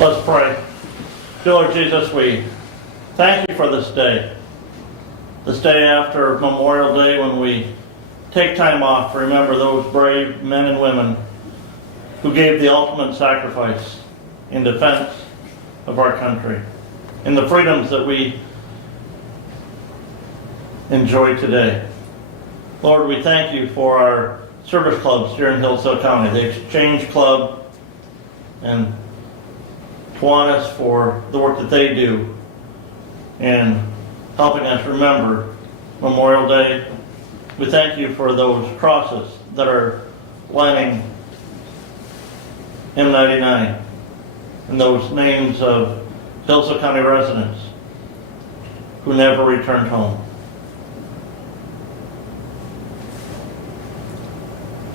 Let's pray. Dear Lord Jesus, we thank you for this day after Memorial Day, when we take time off to remember those brave men and women who gave the ultimate sacrifice in defense of our country and the freedoms that we enjoy today. Lord, we thank you for our service clubs here in Hillsdale County, the Exchange Club and Kiwanis, for the work that they do in helping us remember Memorial Day. We thank you for those crosses that are lining M99 and those names of Hillsdale County residents who never returned home.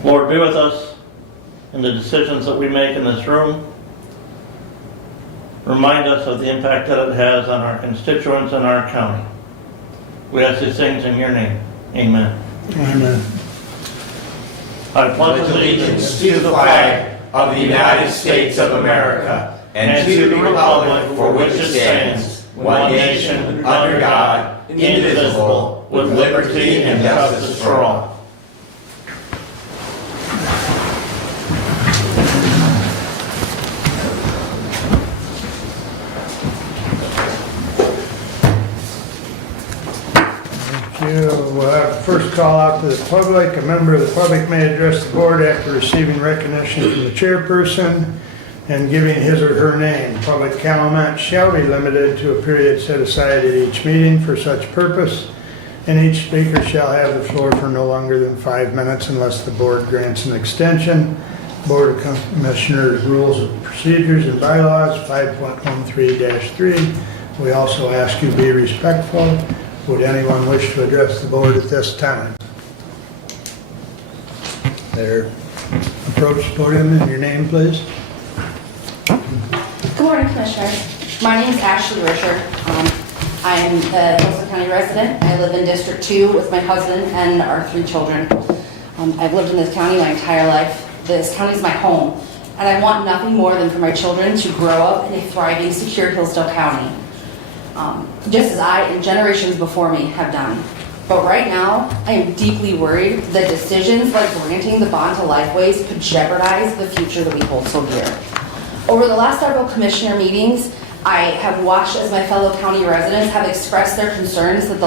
Lord, be with us in the decisions that we make in this room. Remind us of the impact that it has on our constituents and our county. We ask these things in your name. Amen. Amen. I pledge allegiance to the flag of the United States of America and to the republic for which it stands, one nation, under God, indivisible, with liberty and justice for all. We'll have the first call out to the public. A member of the public may address the board after receiving recognition from the chairperson and giving his or her name. Public comment shall be limited to a period set aside at each meeting for such purpose, and each speaker shall have the floor for no longer than 5 minutes unless the board grants an extension. Board of Commissioners Rules of Procedures and Bylaws 5.13-3. We also ask you to be respectful. Would anyone wish to address the board at this time? There. Approach the podium and your name, please. Good morning, Commissioners. My name is Ashley Richard. I am a Hillsdale County resident. I live in District 2 with my husband and our 3 children. I've lived in this county my entire life. This county is my home, and I want nothing more than for my children to grow up in a thriving, secure Hillsdale County. Just as I and generations before me have done. But right now, I am deeply worried that decisions like granting the bond to Lifeways could jeopardize the future that we hold so dear. Over the last several commissioner meetings, I have watched as my fellow county residents have expressed their concerns that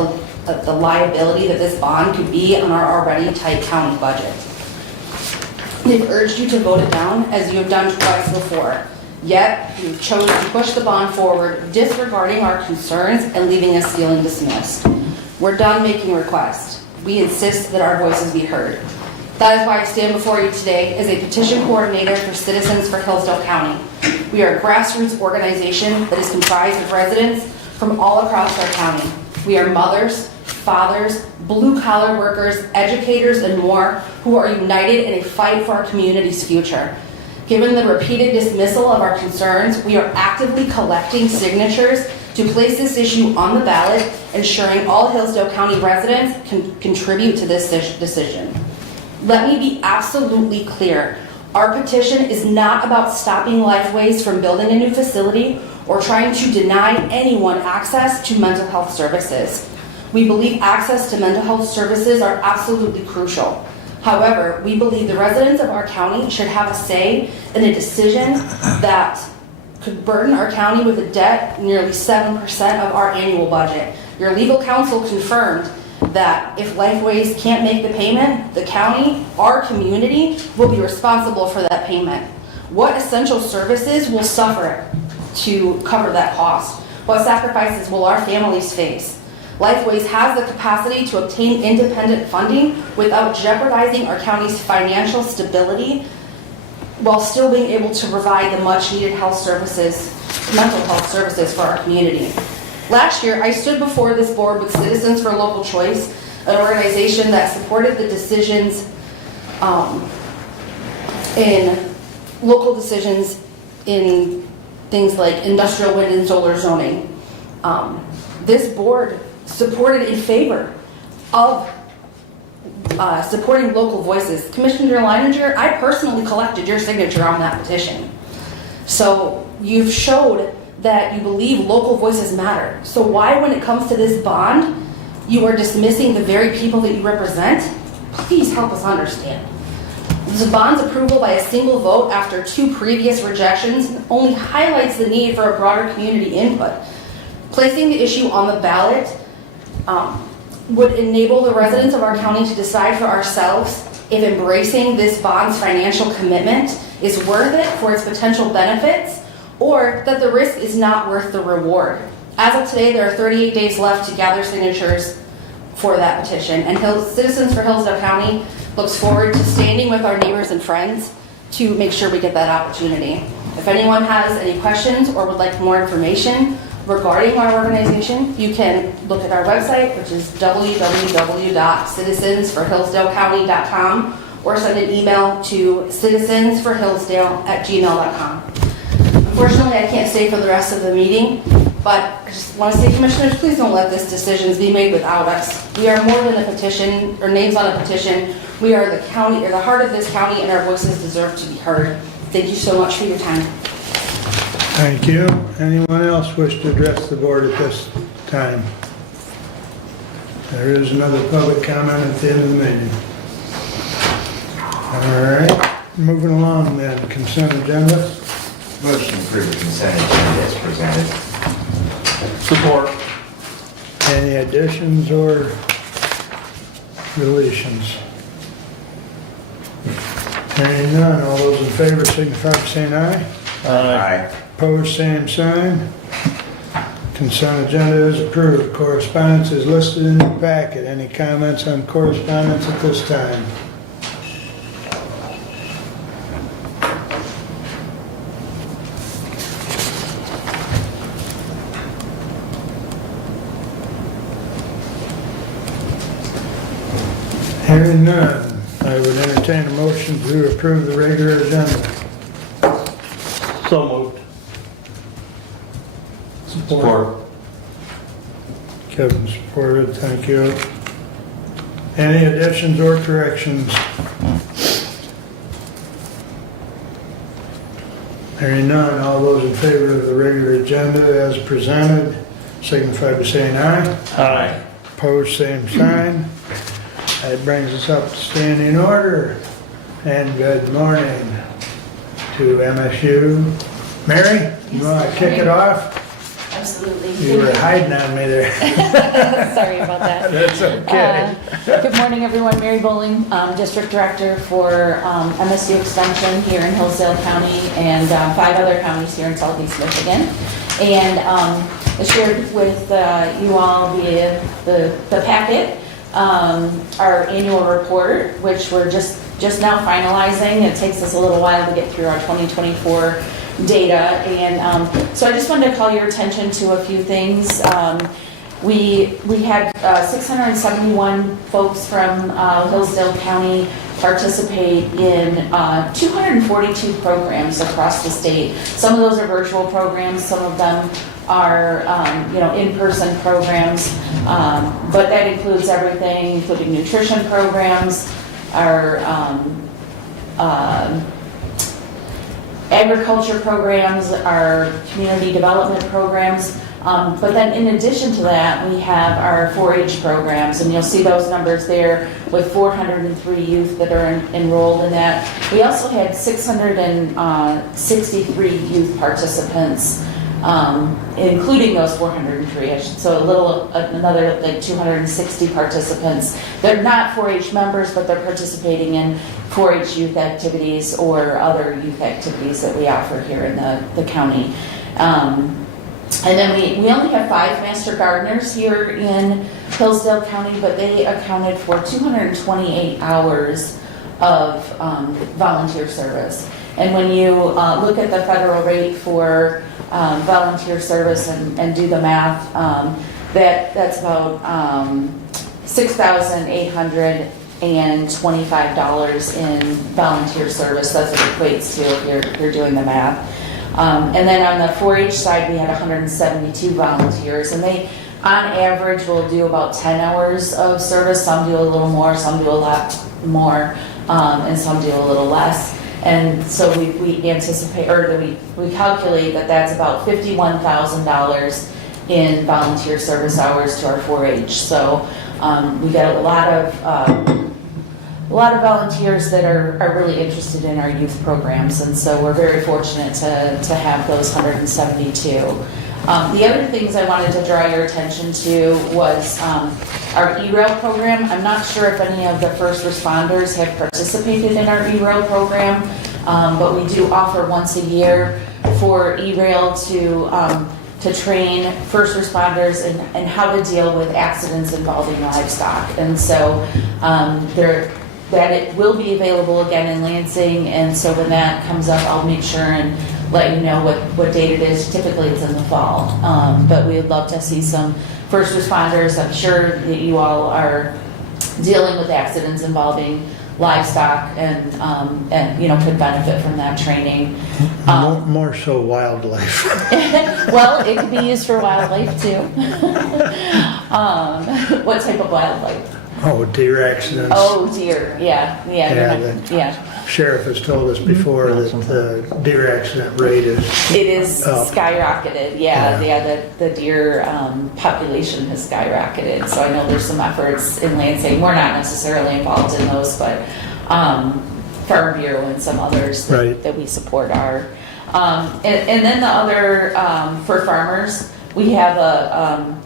the liability that this bond could be on our already tight county budget. They've urged you to vote it down, as you have done twice before. Yet, you chose to push the bond forward, disregarding our concerns and leaving us feeling dismissed. We're done making requests. We insist that our voices be heard. That is why I stand before you today as a petition coordinator for Citizens for Hillsdale County. We are a grassroots organization that is comprised of residents from all across our county. We are mothers, fathers, blue-collar workers, educators, and more who are united in a fight for our community's future. Given the repeated dismissal of our concerns, we are actively collecting signatures to place this issue on the ballot, ensuring all Hillsdale County residents can contribute to this decision. Let me be absolutely clear. Our petition is not about stopping Lifeways from building a new facility or trying to deny anyone access to mental health services. We believe access to mental health services are absolutely crucial. However, we believe the residents of our county should have a say in a decision that could burden our county with a debt nearly 7% of our annual budget. Your legal counsel confirmed that if Lifeways can't make the payment, the county, our community, will be responsible for that payment. What essential services will suffer to cover that cost? What sacrifices will our families face? Lifeways has the capacity to obtain independent funding without jeopardizing our county's financial stability, while still being able to provide the much needed health services, mental health services for our community. Last year, I stood before this board with Citizens for Local Choice, an organization that supported the decisions in local decisions in things like industrial wind and solar zoning. This board supported in favor of supporting local voices. Commissioner Leininger, I personally collected your signature on that petition. So you've showed that you believe local voices matter. So why, when it comes to this bond, you are dismissing the very people that you represent? Please help us understand. The bond's approval by a single vote after 2 previous rejections only highlights the need for a broader community input. Placing the issue on the ballot would enable the residents of our county to decide for ourselves if embracing this bond's financial commitment is worth it for its potential benefits, or that the risk is not worth the reward. As of today, there are 38 days left to gather signatures for that petition, and Citizens for Hillsdale County looks forward to standing with our neighbors and friends to make sure we get that opportunity. If anyone has any questions or would like more information regarding our organization, you can look at our website, which is www.citizensforhillsdalecounty.com, or send an email to citizensforhillsdale@gmail.com. Unfortunately, I can't stay for the rest of the meeting, but I just want to say, Commissioners, please don't let this decisions be made without us. We are more than a petition, or names on a petition. We are the county, or the heart of this county, and our voices deserve to be heard. Thank you so much for your time. Thank you. Anyone else wish to address the board at this time? There is another public comment at the end of the meeting. All right, moving along then, consent agenda. Motion to approve the consent agenda as presented. Support. Any additions or deletions? Hearing none, all those in favor signify by saying aye. Aye. Opposed, same sign. Consent agenda is approved. Correspondence is listed in the packet. Any comments on correspondence at this time? Hearing none, I would entertain a motion to approve the regular agenda. So moved. Support. Kevin supported, thank you. Any additions or corrections? Hearing none, all those in favor of the regular agenda as presented, signify by saying aye. Aye. Opposed, same sign. That brings us up to standing order. And good morning to MSU. Mary, you want to kick it off? Absolutely. You were hiding on me there. Sorry about that. That's okay. Good morning, everyone. Mary Bowling, District Director for MSU Extension here in Hillsdale County and 5 other counties here in Southeast Michigan. And I shared with you all via the packet our annual report, which we're just now finalizing. It takes us a little while to get through our 2024 data, and so I just wanted to call your attention to a few things. We had 671 folks from Hillsdale County participate in 242 programs across the state. Some of those are virtual programs, some of them are in-person programs, but that includes everything, including nutrition programs, our agriculture programs, our community development programs, but then in addition to that, we have our 4-H programs, and you'll see those numbers there with 403 youth that are enrolled in that. We also had 663 youth participants, including those 403, so another like 260 participants. They're not 4-H members, but they're participating in 4-H youth activities or other youth activities that we offer here in the county. And then we only have 5 master gardeners here in Hillsdale County, but they accounted for 228 hours of volunteer service. And when you look at the federal rate for volunteer service and do the math, that's about $6,825 in volunteer service. That's what it equates to if you're doing the math. And then on the 4-H side, we had 172 volunteers, and they, on average, will do about 10 hours of service. Some do a little more, some do a lot more, and some do a little less. And so we anticipate, or that we calculate that that's about $51,000 in volunteer service hours to our 4-H. So we got a lot of volunteers that are really interested in our youth programs, and so we're very fortunate to have those 172. The other things I wanted to draw your attention to was our E-Rail program. I'm not sure if any of the first responders have participated in our E-Rail program, but we do offer once a year for E-Rail to train first responders in how to deal with accidents involving livestock. And so that it will be available again in Lansing, and so when that comes up, I'll make sure and let you know what date it is. Typically it's in the fall, but we would love to see some first responders. I'm sure that you all are dealing with accidents involving livestock and could benefit from that training. More so wildlife. Well, it could be used for wildlife too. What type of wildlife? Oh, deer accidents. Oh, deer, yeah. Sheriff has told us before that the deer accident rate is It is up. skyrocketed, the deer population has skyrocketed. So I know there's some efforts in Lansing. We're not necessarily involved in those, but Farm Bureau and some others that we support are. And then the other, for farmers, we have a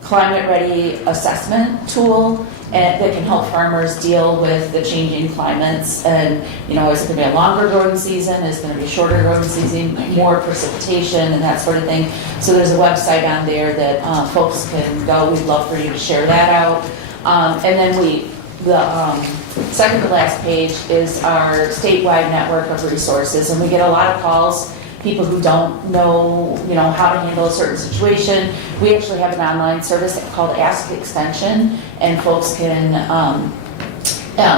climate ready assessment tool that can help farmers deal with the changing climates. And is it going to be a longer growing season? Is it going to be a shorter growing season? More precipitation and that sort of thing. So there's a website on there that folks can go. We'd love for you to share that out. And then the second to last page is our statewide network of resources, and we get a lot of calls. People who don't know, how to handle a certain situation. We actually have an online service called Ask Extension, and folks can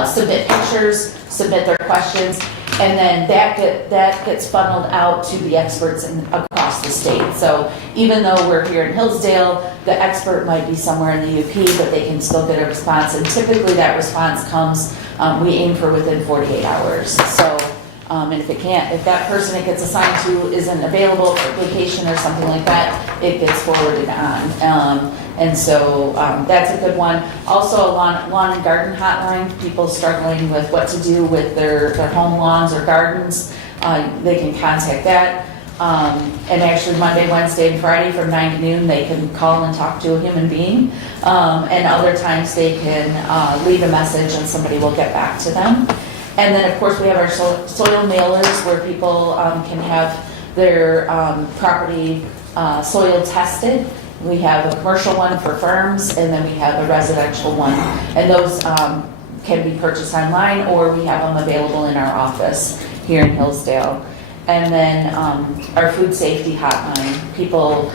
submit pictures, submit their questions, and then that gets funneled out to the experts across the state. So even though we're here in Hillsdale, the expert might be somewhere in the UP, but they can still get a response. And typically that response comes, we aim for within 48 hours. So. And if that person it gets assigned to isn't available for vacation or something like that, it gets forwarded on. And so that's a good one. Also a lawn and garden hotline, people struggling with what to do with their home lawns or gardens, they can contact that. And actually Monday, Wednesday, and Friday from 9 to noon, they can call and talk to a human being. And other times they can leave a message and somebody will get back to them. And then, of course, we have our soil mailers where people can have their property soil tested. We have a commercial one for firms, and then we have a residential one. And those can be purchased online, or we have them available in our office here in Hillsdale. And then our food safety hotline. People,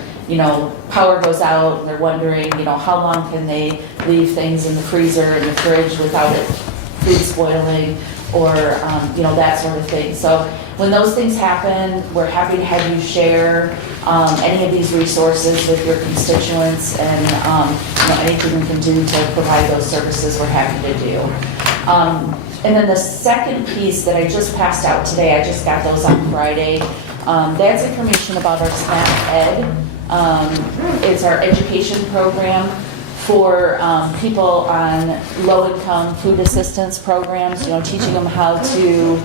power goes out, and they're wondering, how long can they leave things in the freezer and the fridge without it food spoiling, or that sort of thing. So when those things happen, we're happy to have you share any of these resources with your constituents, and anything we can do to provide those services, we're happy to do. And then the second piece that I just passed out today, I just got those on Friday. That's information about our SNAP Ed. It's our education program for people on low-income food assistance programs, teaching them how to,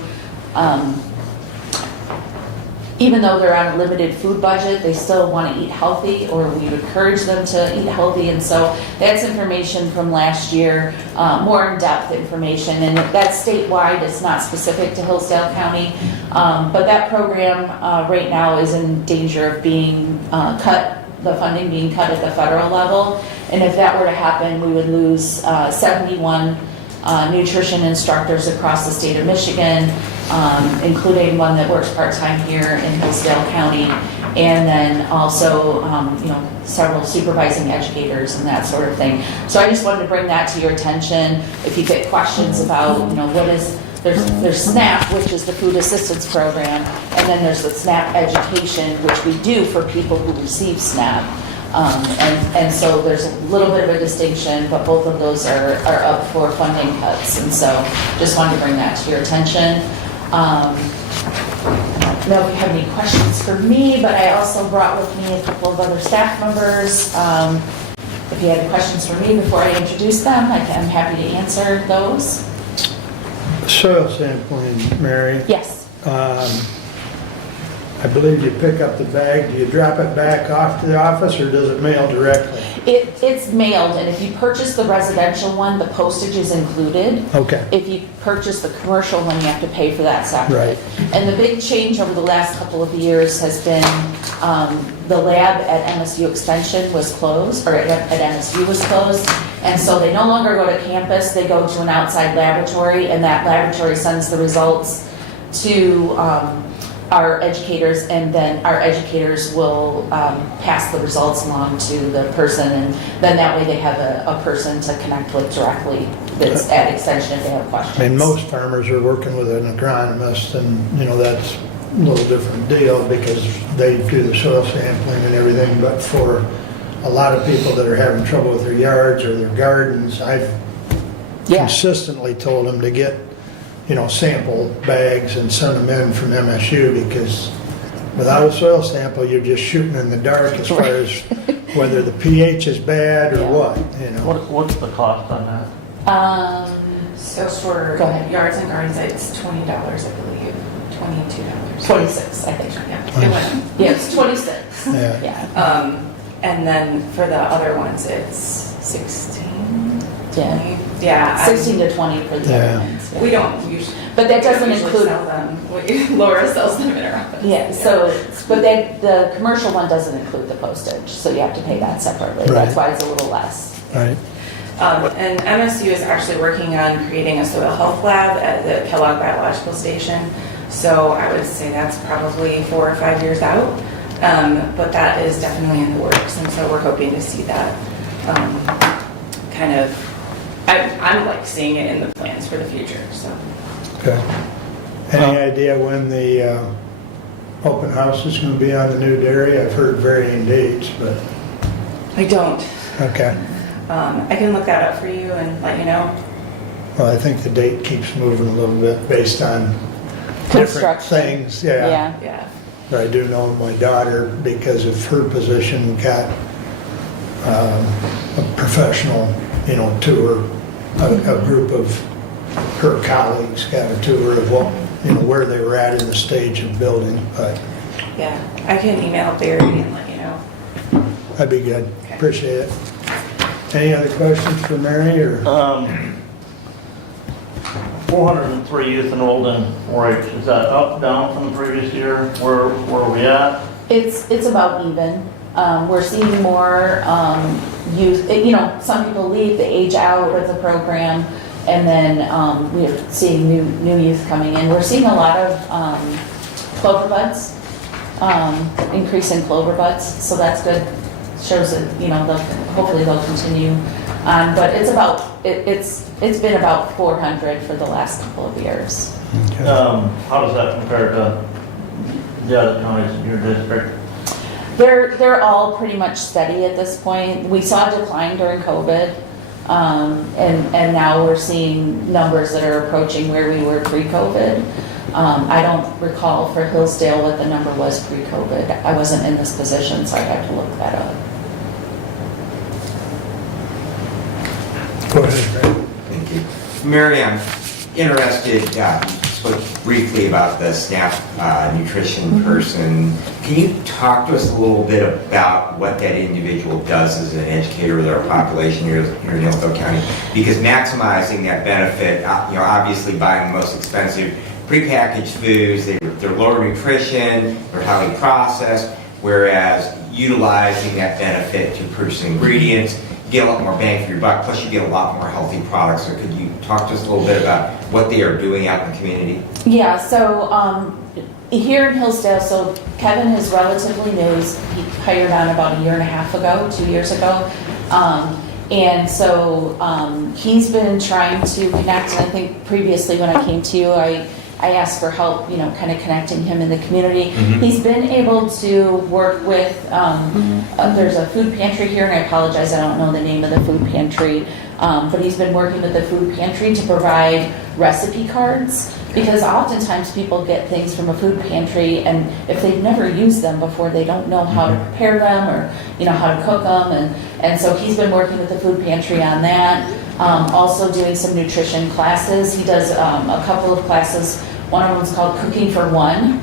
even though they're on a limited food budget, they still want to eat healthy, or we encourage them to eat healthy. And so that's information from last year, more in-depth information, and that's statewide. It's not specific to Hillsdale County, but that program right now is in danger of being cut, the funding being cut at the federal level. And if that were to happen, we would lose 71 nutrition instructors across the state of Michigan, including one that works part-time here in Hillsdale County, and then also several supervising educators and that sort of thing. So I just wanted to bring that to your attention. If you get questions about what is, there's SNAP, which is the food assistance program, and then there's the SNAP education, which we do for people who receive SNAP. And so there's a little bit of a distinction, but both of those are up for funding cuts. And so just wanted to bring that to your attention. I don't know if you have any questions for me, but I also brought with me a couple of other staff members. If you had questions for me before I introduce them, I'm happy to answer those. Soil sampling, Mary. Yes. I believe you pick up the bag, do you drop it back off to the office or does it mail directly? It's mailed, and if you purchase the residential one, the postage is included. Okay, If you purchase the commercial one, you have to pay for that separately. Right. And the big change over the last couple of years has been the lab at MSU Extension was closed, or at MSU was closed. And so they no longer go to campus, they go to an outside laboratory, and that laboratory sends the results to our educators, and then our educators will pass the results along to the person, and then that way they have a person to connect with directly that's at Extension if they have questions. I mean, most farmers are working with an agronomist and, that's a little different deal because they do the soil sampling and everything, but for a lot of people that are having trouble with their yards or their gardens, I've Yeah, consistently told them to get sample bags and send them in from MSU because without a soil sample, you're just shooting in the dark as far as whether the pH is bad or Yeah. What's the cost on that? So for Go ahead. yards and gardens, it's $20, I believe, $22. 26, I think. Yeah, it went. Yeah, it's 26. Yeah. Yeah, And then for the other ones, it's 16, yeah. 20. Yeah. 16 to 20 for the Yeah. other ones. yeah. We don't usually. But that we don't doesn't usually include- sell them. Laura sells them in her office. Yeah, so, but the commercial one doesn't include the postage, so you have to pay that separately. That's Right. why it's a little less. Right. And MSU is actually working on creating a soil health lab at the Kellogg Biological Station. So I would say that's probably 4 or 5 years out. But that is definitely in the works. And so we're hoping to see that kind of, I'm like seeing it in the plans for the future, so. Okay. Any idea when the open house is going to be on the new dairy? I've heard varying dates, but, I don't. okay. I can look that up for you and let you know. Well, I think the date keeps moving a little bit based on different Construction. things, yeah. Yeah, Yeah. But I do know my daughter, because of her position, got a professional, tour. A group of her colleagues got a tour of what, where they were at in the stage of building, but Yeah, I can email Barry and let you know. that'd be good. Okay. Appreciate it. Any other questions for Mary, or? 403 youth enrolled in 4-H. Is that up, down from the previous year? Where are we at? it's about even. We're seeing more youth, some people leave, they age out of the program, and then we're seeing new youth coming in. We're seeing a lot of clover buds, increase in clover buds, so that's good. Shows that, hopefully they'll continue on, but it's been about 400 for the last couple of years. Okay. How does that compare to the other counties in your district? They're all pretty much steady at this point. We saw a decline during COVID, and now we're seeing numbers that are approaching where we were pre-COVID. I don't recall for Hillsdale what the number was pre-COVID. I wasn't in this position, so I have to look that up. Go ahead, Mary. Thank you. Mary, I'm interested, you spoke briefly about the SNAP nutrition person. Can you talk to us a little bit about what that individual does as an educator with our population here in Hillsdale County? Because maximizing that benefit, obviously buying the most expensive prepackaged foods, they're lower nutrition, they're highly processed, whereas utilizing that benefit to purchase ingredients, you get a lot more bang for your buck, plus you get a lot more healthy products. So could you talk to us a little bit about what they are doing out in the community? Yeah, so here in Hillsdale, so Kevin is relatively new. He hired on about 1.5 years ago, 2 years ago. And so he's been trying to connect, and I think previously when I came to you, I asked for help, kind of connecting him in the community. Mm-hmm. He's been able to work with, there's a food pantry here, and I apologize, I don't know the name of the food pantry, but he's been working with the food pantry to provide recipe cards, because oftentimes people get things from a food pantry, and if they've never used them before, they don't know how to prepare them or, you know, how to cook them. And so he's been working with the food pantry on that. Also doing some nutrition classes. He does a couple of classes. One of them is called Cooking for One.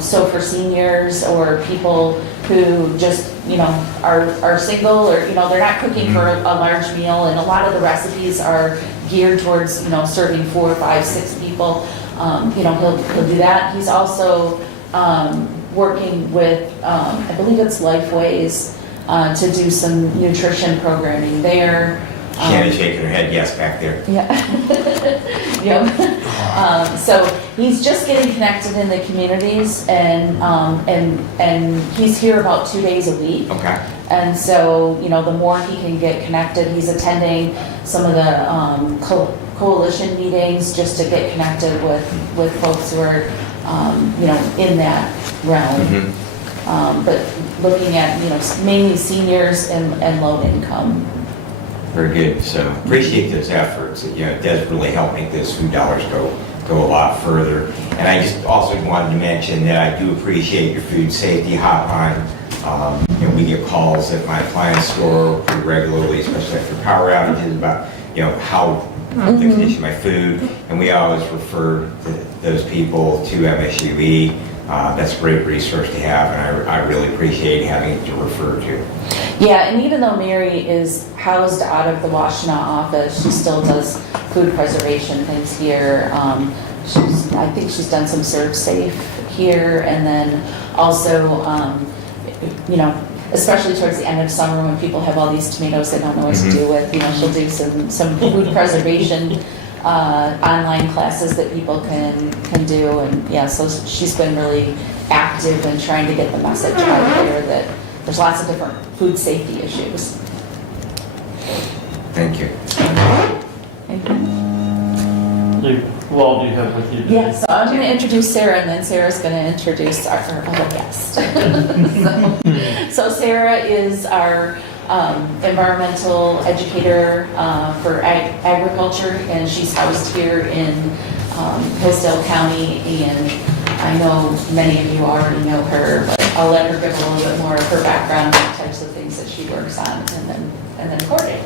So for seniors or people who just, you know, are single, or, you know, they're not cooking for a large meal, and a lot of the recipes are geared towards, you know, serving 4, 5, 6 people. You know, he'll do that. He's also working with, I believe it's Lifeways, to do some nutrition programming there. Shanna's shaking her head yes back there. Yeah. Yep. So he's just getting connected in the communities, and he's here about 2 days a week. Okay. And so, you know, the more he can get connected, he's attending some of the coalition meetings just to get connected with folks who are, you know, in that realm. But looking at, you know, mainly seniors and low income. Very good. So appreciate those efforts. You know, it does really help make those food dollars go a lot further. And I just also wanted to mention that I do appreciate your food safety hotline. You know, we get calls at my appliance store pretty regularly, especially after power outages, about, you know, how the condition of my food, and we always refer those people to MSUE. That's a great resource to have, and I really appreciate having it to refer to. Yeah, and even though Mary is housed out of the Washtenaw office, she still does food preservation things here. I think she's done some Serve Safe here, and then also, you know, especially towards the end of summer when people have all these tomatoes they don't know what to do with, you know, she'll do some food preservation online classes that people can do. And yeah, so she's been really active in trying to get the message out there that there's lots of different food safety issues. Thank you. Who all do you have with you today? Yeah, so I'm going to introduce Sarah, and then Sarah's going to introduce our other guest. So Sarah is our environmental educator for agriculture, and she's housed here in Hillsdale County, and I know many of you already know her, but I'll let her give a little bit more of her background and the types of things that she works on, and then coordinate.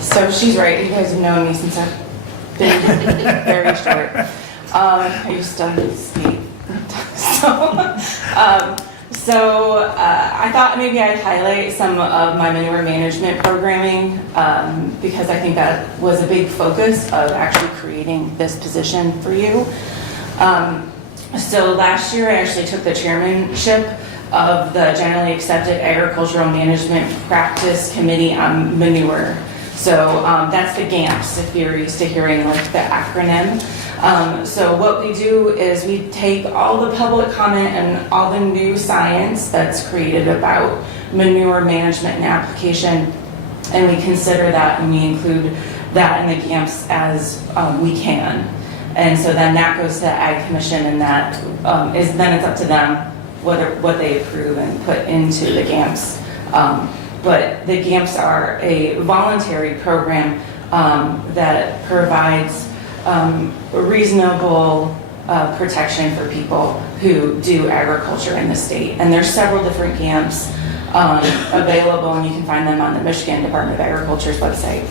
So she's right, you guys have known me since I've been very short. I used to skate. So I thought maybe I'd highlight some of my manure management programming because I think that was a big focus of actually creating this position for you. So last year I actually took the chairmanship of the Generally Accepted Agricultural Management Practice Committee on Manure. So that's the GAMPS, if you're used to hearing like the acronym. So what we do is we take all the public comment and all the new science that's created about manure management and application, and we consider that, and we include that in the GAMPS as we can. And so then that goes to the Ag Commission, and that is then it's up to them what they approve and put into the GAMPS. But the GAMPS are a voluntary program that provides reasonable protection for people who do agriculture in the state. And there's several different GAMPS available, and you can find them on the Michigan Department of Agriculture's website.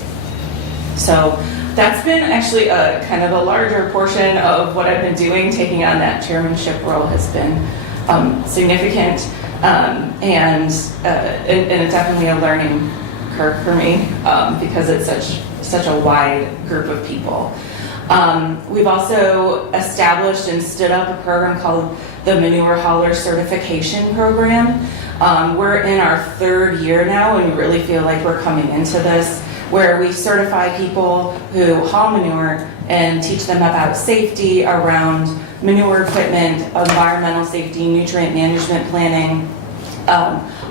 So that's been actually a kind of a larger portion of what I've been doing. Taking on that chairmanship role has been significant. And it's definitely a learning curve for me because it's such a wide group of people. We've also established and stood up a program called the Manure Hauler Certification Program. We're in our 3rd year now, and we really feel like we're coming into this, where we certify people who haul manure and teach them about safety around manure equipment, environmental safety, nutrient management planning,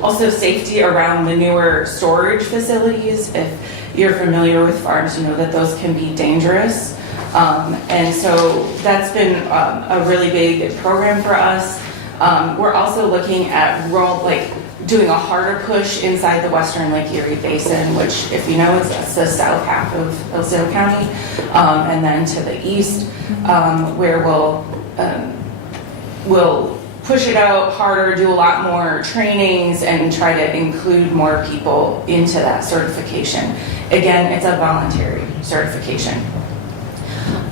also safety around manure storage facilities. If you're familiar with farms, you know that those can be dangerous. And so that's been a really big program for us. We're also looking at doing a harder push inside the western Lake Erie Basin, which, if you know, is the south half of Hillsdale County, and then to the east, where we'll push it out harder, do a lot more trainings, and try to include more people into that certification. Again, it's a voluntary certification.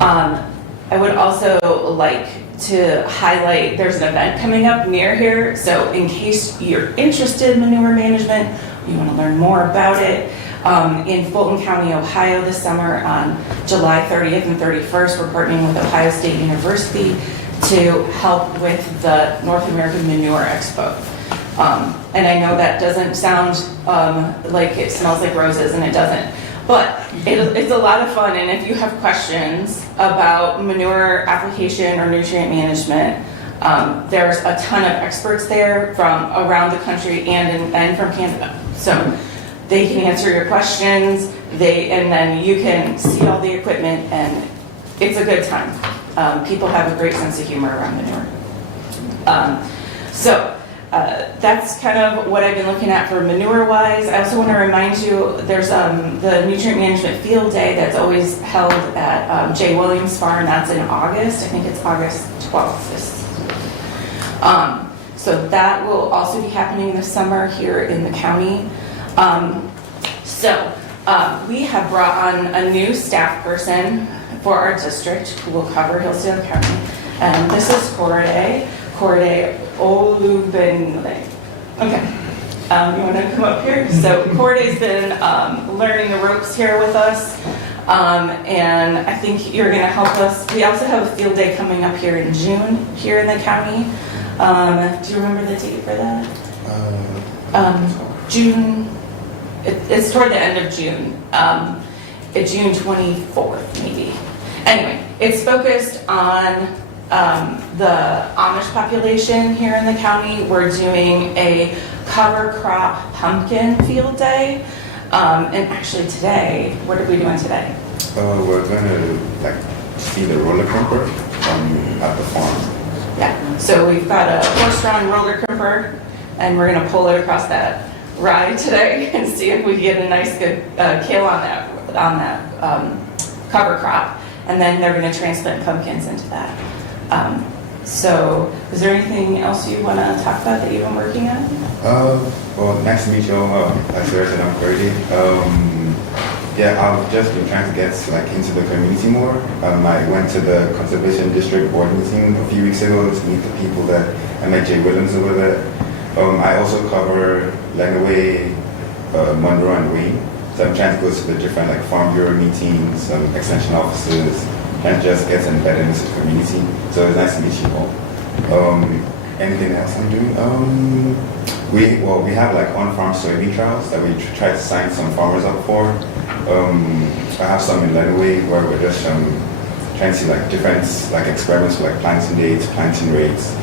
I would also like to highlight, there's an event coming up near here, so in case you're interested in manure management, you want to learn more about it, in Fulton County, Ohio this summer on July 30th and 31st, we're partnering with Ohio State University to help with the North American Manure Expo. And I know that doesn't sound like it smells like roses, and it doesn't. But it's a lot of fun, and if you have questions about manure application or nutrient management, there's a ton of experts there from around the country and from Canada. So they can answer your questions, and then you can see all the equipment, and it's a good time. People have a great sense of humor around manure. That's kind of what I've been looking at for manure-wise. I also want to remind you, there's the Nutrient Management Field Day that's always held at J. Williams Farm. That's in August. I think it's August 12th. So that will also be happening this summer here in the county. We have brought on a new staff person for our district who will cover Hillsdale County. And this is Corday Olubenle. Okay. You want to come up here? So Corday's been learning the ropes here with us. And I think you're going to help us. We also have a field day coming up here in June here in the county. Do you remember the date for that? June. It's toward the end of June. June 24th, maybe. Anyway, it's focused on the Amish population here in the county. We're doing a cover crop pumpkin field day. And actually today, what are we doing today? We're going to see the roller camper at the farm. Yeah, so we've got a horse-drawn roller camper, and we're going to pull it across that ride today and see if we get a nice good kill on that cover crop. And then they're going to transplant pumpkins into that. So is there anything else you want to talk about that you've been working on? Well, nice to meet you all. Like Sarah said, I'm Corday. I've just been trying to get into the community more. I went to the Conservation District Board meeting a few weeks ago to meet the people that I met Jay Williams over there. I also cover Lenawee, Monroe, and Wayne. So I'm trying to go to the different Farm Bureau meetings, extension offices, and just get embedded into the community. So it's nice to meet you all. Anything else I'm doing? We have on-farm soybean trials that we try to sign some farmers up for. I have some in Lenawee where we're just trying to see different experiments for planting dates, planting rates,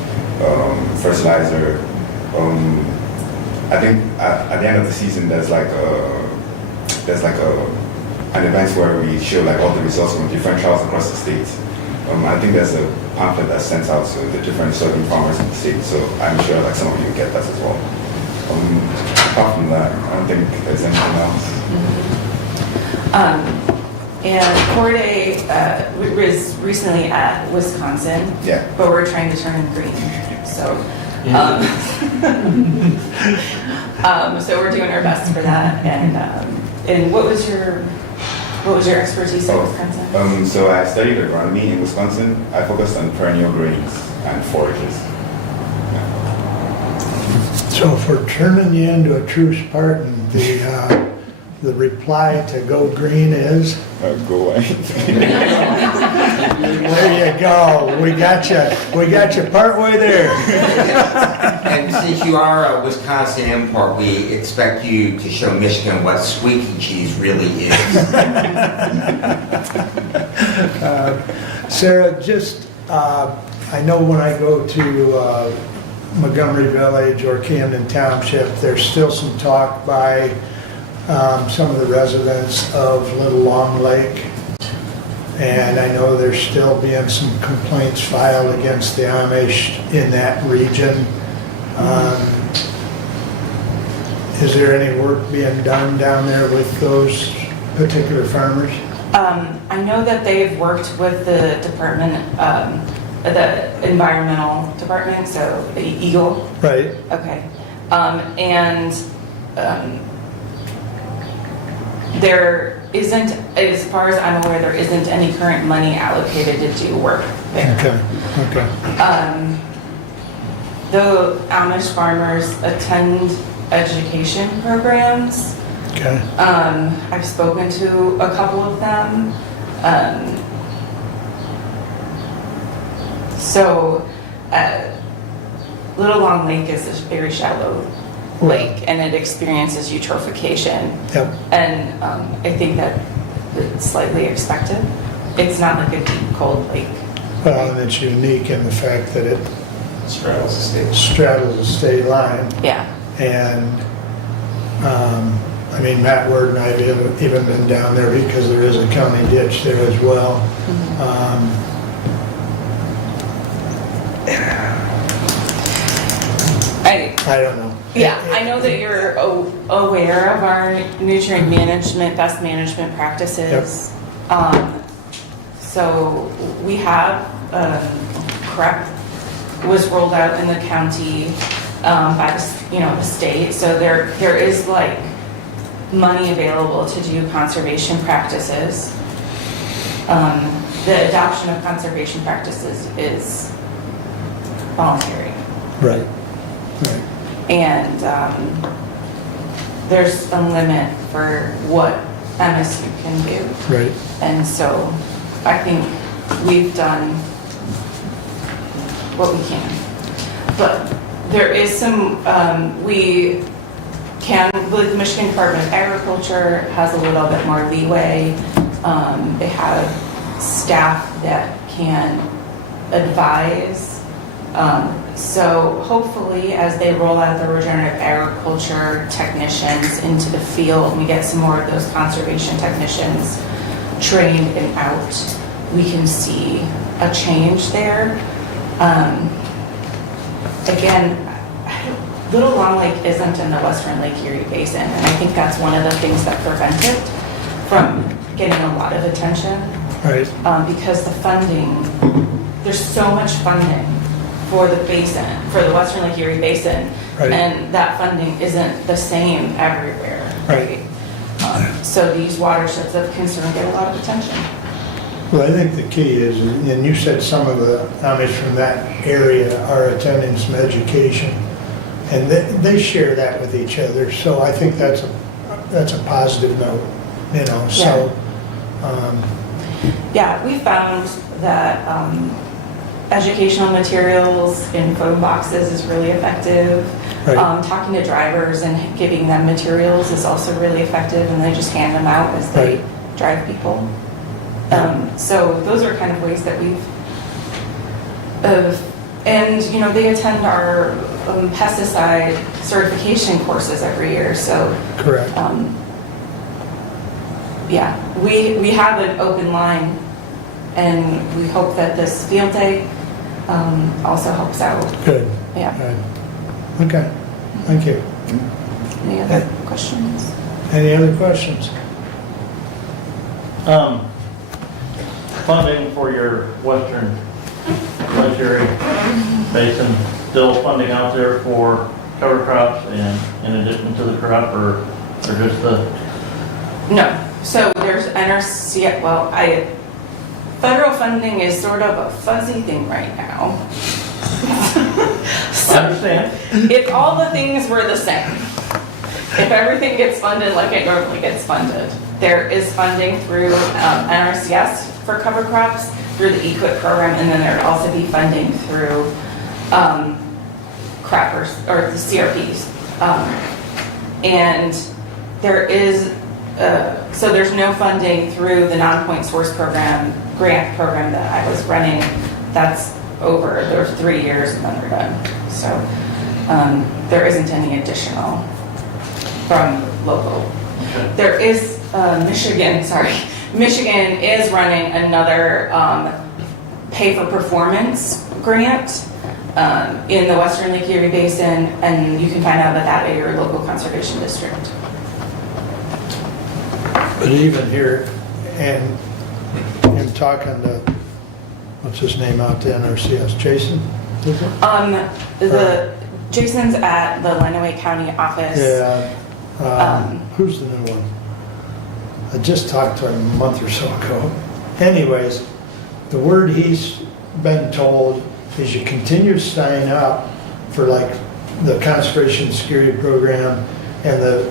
fertilizer. I think at the end of the season there's an event where we show all the results from different trials across the state. I think there's a pamphlet that's sent out to the different soybean farmers in the state, so I'm sure some of you will get that as well. Apart from that, I don't think there's anything else. And Corday was recently at Wisconsin, but we're trying to turn him green. So, so we're doing our best for that. And what was your expertise in Wisconsin? So I studied agronomy in Wisconsin. I focused on perennial grains and forages. So for turning you into a true Spartan, the reply to go green is? Go away. There you go. We got you partway there. And since you are a Wisconsin import, we expect you to show Michigan what squeaky cheese really is. Sarah, I know when I go to Montgomery Village or Camden Township, there's still some talk by some of the residents of Little Long Lake, and I know there's still being some complaints filed against the Amish in that region. is there any work being done down there with those particular farmers? I know that they've worked with the department, the environmental department, so the Eagle. Right, Okay. There isn't, as far as I'm aware, there isn't any current money allocated to do work there. okay. The Amish farmers attend education programs. Okay, I've spoken to a couple of them. Little Long Lake is a very shallow lake, and it experiences eutrophication. yep, And I think that it's slightly expected. It's not like a deep, cold lake. well, and it's unique in the fact that it Straddles the state. straddles the state line. Yeah. And, I mean, Matt Word and I have even been down there because there is a county ditch there as well. I don't know. Yeah, I know that you're aware of our nutrient management, best management practices. So we have, CREP was rolled out in the county by the state. So there is like money available to do conservation practices. The adoption of conservation practices is voluntary. Right, right. And there's a limit for what MSU can do. Right, And so I think we've done what we can. But there is some, the Michigan Department of Agriculture has a little bit more leeway. They have staff that can advise. So hopefully, as they roll out the regenerative agriculture technicians into the field, we get some more of those conservation technicians trained and out, we can see a change there. Again, Little Long Lake isn't in the Western Lake Erie Basin, and I think that's one of the things that prevent it from getting a lot of attention. right, Because the funding, there's so much funding for the basin, for the Western Lake Erie Basin, Right. and that funding isn't the same everywhere. Right. So these watersheds of concern get a lot of attention. Well, I think the key is, and you said some of the Amish from that area are attending some education, and they share that with each other, so I think that's a positive note, you know, so. Yeah, we found that educational materials in phone boxes is really effective. Right. Talking to drivers and giving them materials is also really effective, and they just hand them out as they Right. drive people. So those are kind of ways that we've, and you know, they attend our pesticide certification courses every year, so Correct. yeah, we have an open line, and we hope that this field day also helps out. Good. Yeah. Good. Okay, thank you. Any other questions? Any other questions? Funding for your Western Lake Erie Basin, still funding out there for cover crops and in addition to the crop, or just the? No. So there's NRC, federal funding is sort of a fuzzy thing right now. I understand. If all the things were the same, if everything gets funded like it normally gets funded, there is funding through NRCS for cover crops, through the EQIP program, and then there would also be funding through crappers, or the CRPs. And there is, so there's no funding through the non-point source program, grant program that I was running. That's over, there's 3 years and then they're done. So there isn't any additional from local. There is Michigan is running another pay for performance grant in the Western Lake Erie Basin, and you can find out about that at your local conservation district. But even here, and in talking to, what's his name out there, NRCS, Jason? Is it? Jason's at the Lenawee County office. Yeah. Who's the new one? I just talked to him a month or so ago. Anyways, the word he's been told is you continue to sign up for like the conservation security program and the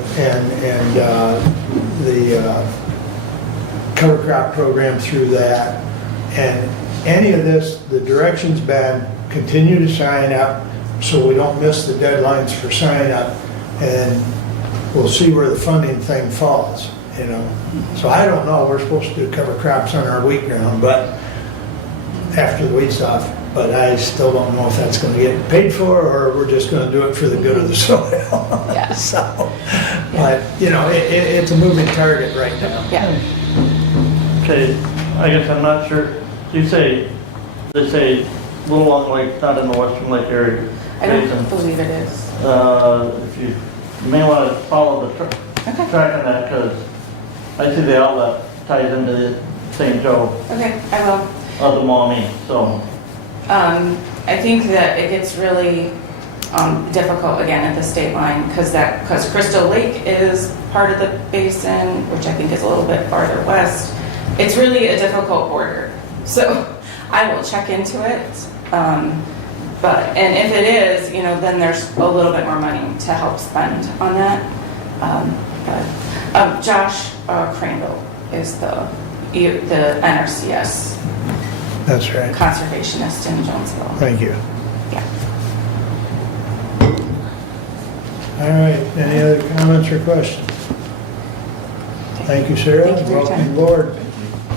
cover crop program through that. And any of this, the direction's been continue to sign up so we don't miss the deadlines for sign up, and we'll see where the funding thing falls, you know. So I don't know, we're supposed to do cover crops on our wheat ground, but after the wheat's off, but I still don't know if that's gonna get paid for or we're just gonna do it for the good of the soil. Yeah. So, but, you know, it's a moving target right now. Yeah. Okay, I guess I'm not sure. You say, they say Little Long Lake, not in the Western Lake area. I don't believe it is. If you may want to follow the track on that, because I see the outlet ties into the St. Joe Okay, I will. of the Maumee, so. I think that it gets really difficult again at the state line because Crystal Lake is part of the basin, which I think is a little bit farther west. It's really a difficult border. So I will check into it. And if it is, you know, then there's a little bit more money to help spend on that. Josh Crandall is the NRCS That's right. conservationist in Jonesville. Thank you. Yeah. All right, any other comments or questions? Thank you, Sarah. Thank you for your Welcome time. aboard.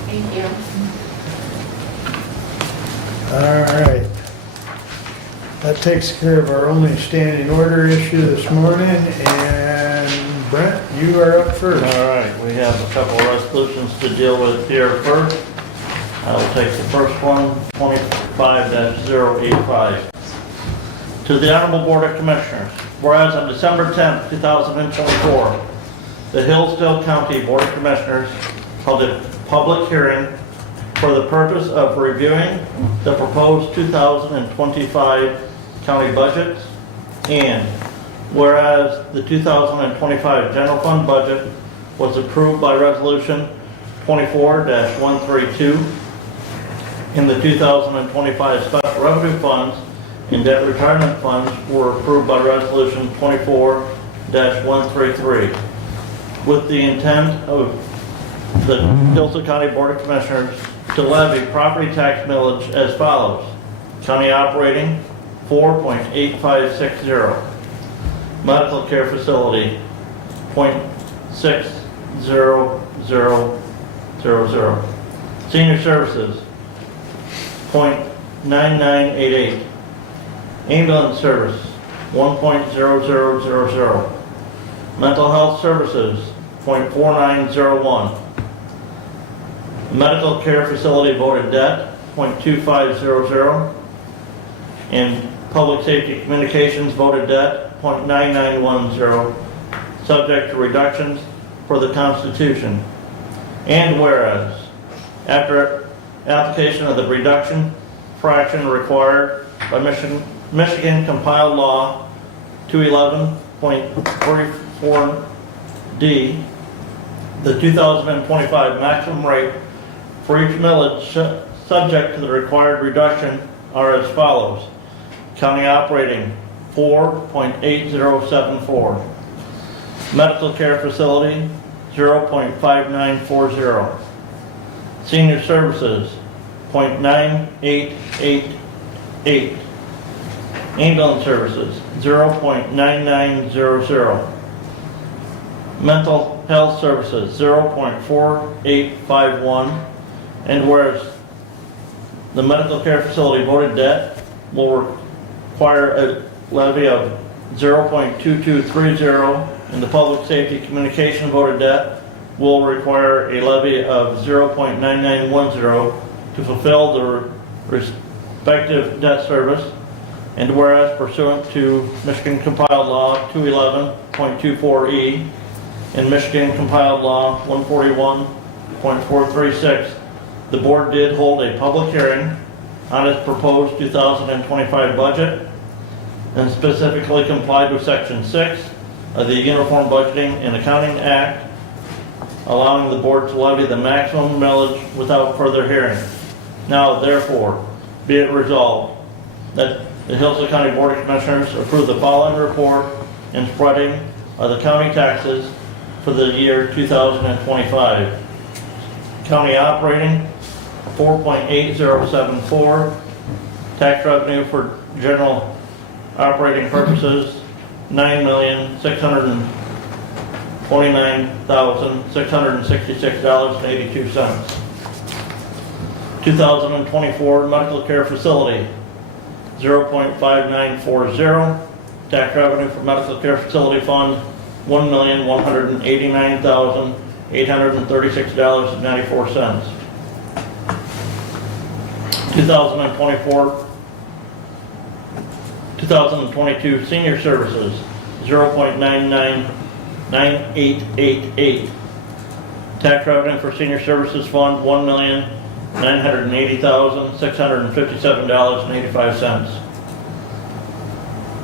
Thank you. All right. That takes care of our only standing order issue this morning, and Brent, you are up first. All right, we have a couple of resolutions to deal with here first. I will take the first one, 25-085. To the Honorable Board of Commissioners, whereas on December 10th, 2024, the Hillsdale County Board of Commissioners held a public hearing for the purpose of reviewing the proposed 2025 county budgets, and whereas the 2025 general fund budget was approved by resolution 24-132, and the 2025 special revenue funds and debt retirement funds were approved by resolution 24-133, with the intent of the Hillsdale County Board of Commissioners to levy property tax millage as follows. County operating, 4.8560. Medical care facility, 0.60000. Senior services, 0.9988. Ambulance service, 1.0000. Mental health services, 0.4901. Medical care facility voted debt, 0.2500. And public safety communications voted debt, 0.9910, subject to reductions for the Constitution. And whereas, after application of the reduction fraction required by Michigan compiled law 211.44D, the 2025 maximum rate for each millage subject to the required reduction are as follows. County operating, 4.8074. Medical care facility, 0.5940. Senior services, 0.9888. Ambulance services, 0.9900. Mental health services, 0.4851. And whereas the medical care facility voted debt will require a levy of 0.2230, and the public safety communication voted debt will require a levy of 0.9910 to fulfill the respective debt service. And whereas pursuant to Michigan Compiled Law 211.24E and Michigan Compiled Law 141.436, the board did hold a public hearing on its proposed 2025 budget and specifically complied with Section 6 of the Uniform Budgeting and Accounting Act, allowing the board to levy the maximum millage without further hearing. Now, therefore, be it resolved that the Hillsdale County Board of Commissioners approve the following report and spreading of the county taxes for the year 2025. County operating, 4.8074. Tax revenue for general operating purposes, $9,629,666.82. 2024 medical care facility, 0.5940. Tax revenue for medical care facility fund, $1,189,836.94. 2022 senior services, 0.999888. Tax revenue for senior services fund, $1,980,657.85.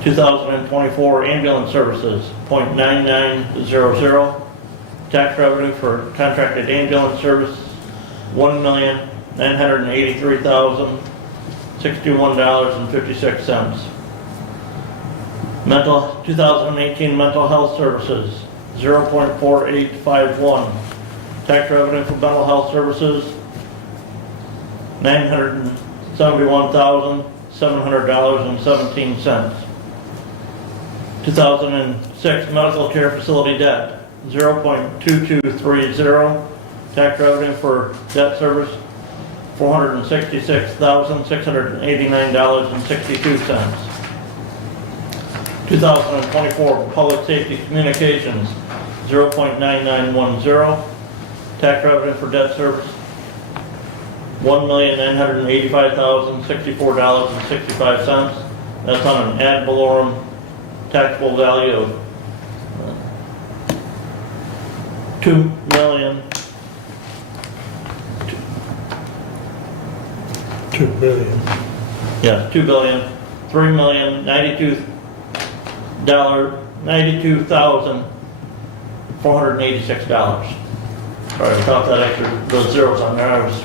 2024 ambulance services, 0.9900. Tax revenue for contracted ambulance service, $1,983,061.56. 2018 mental health services, 0.4851. Tax revenue for mental health services, $971,700.17. 2006 medical care facility debt, 0.2230. Tax revenue for debt service, $466,689.62. 2024 public safety communications, 0.9910. Tax revenue for debt service, $1,985,064.65. That's on an ad valorem taxable value of $2 billion. Yes, $2,392,486. Sorry, without that extra, those zeros on there, I was.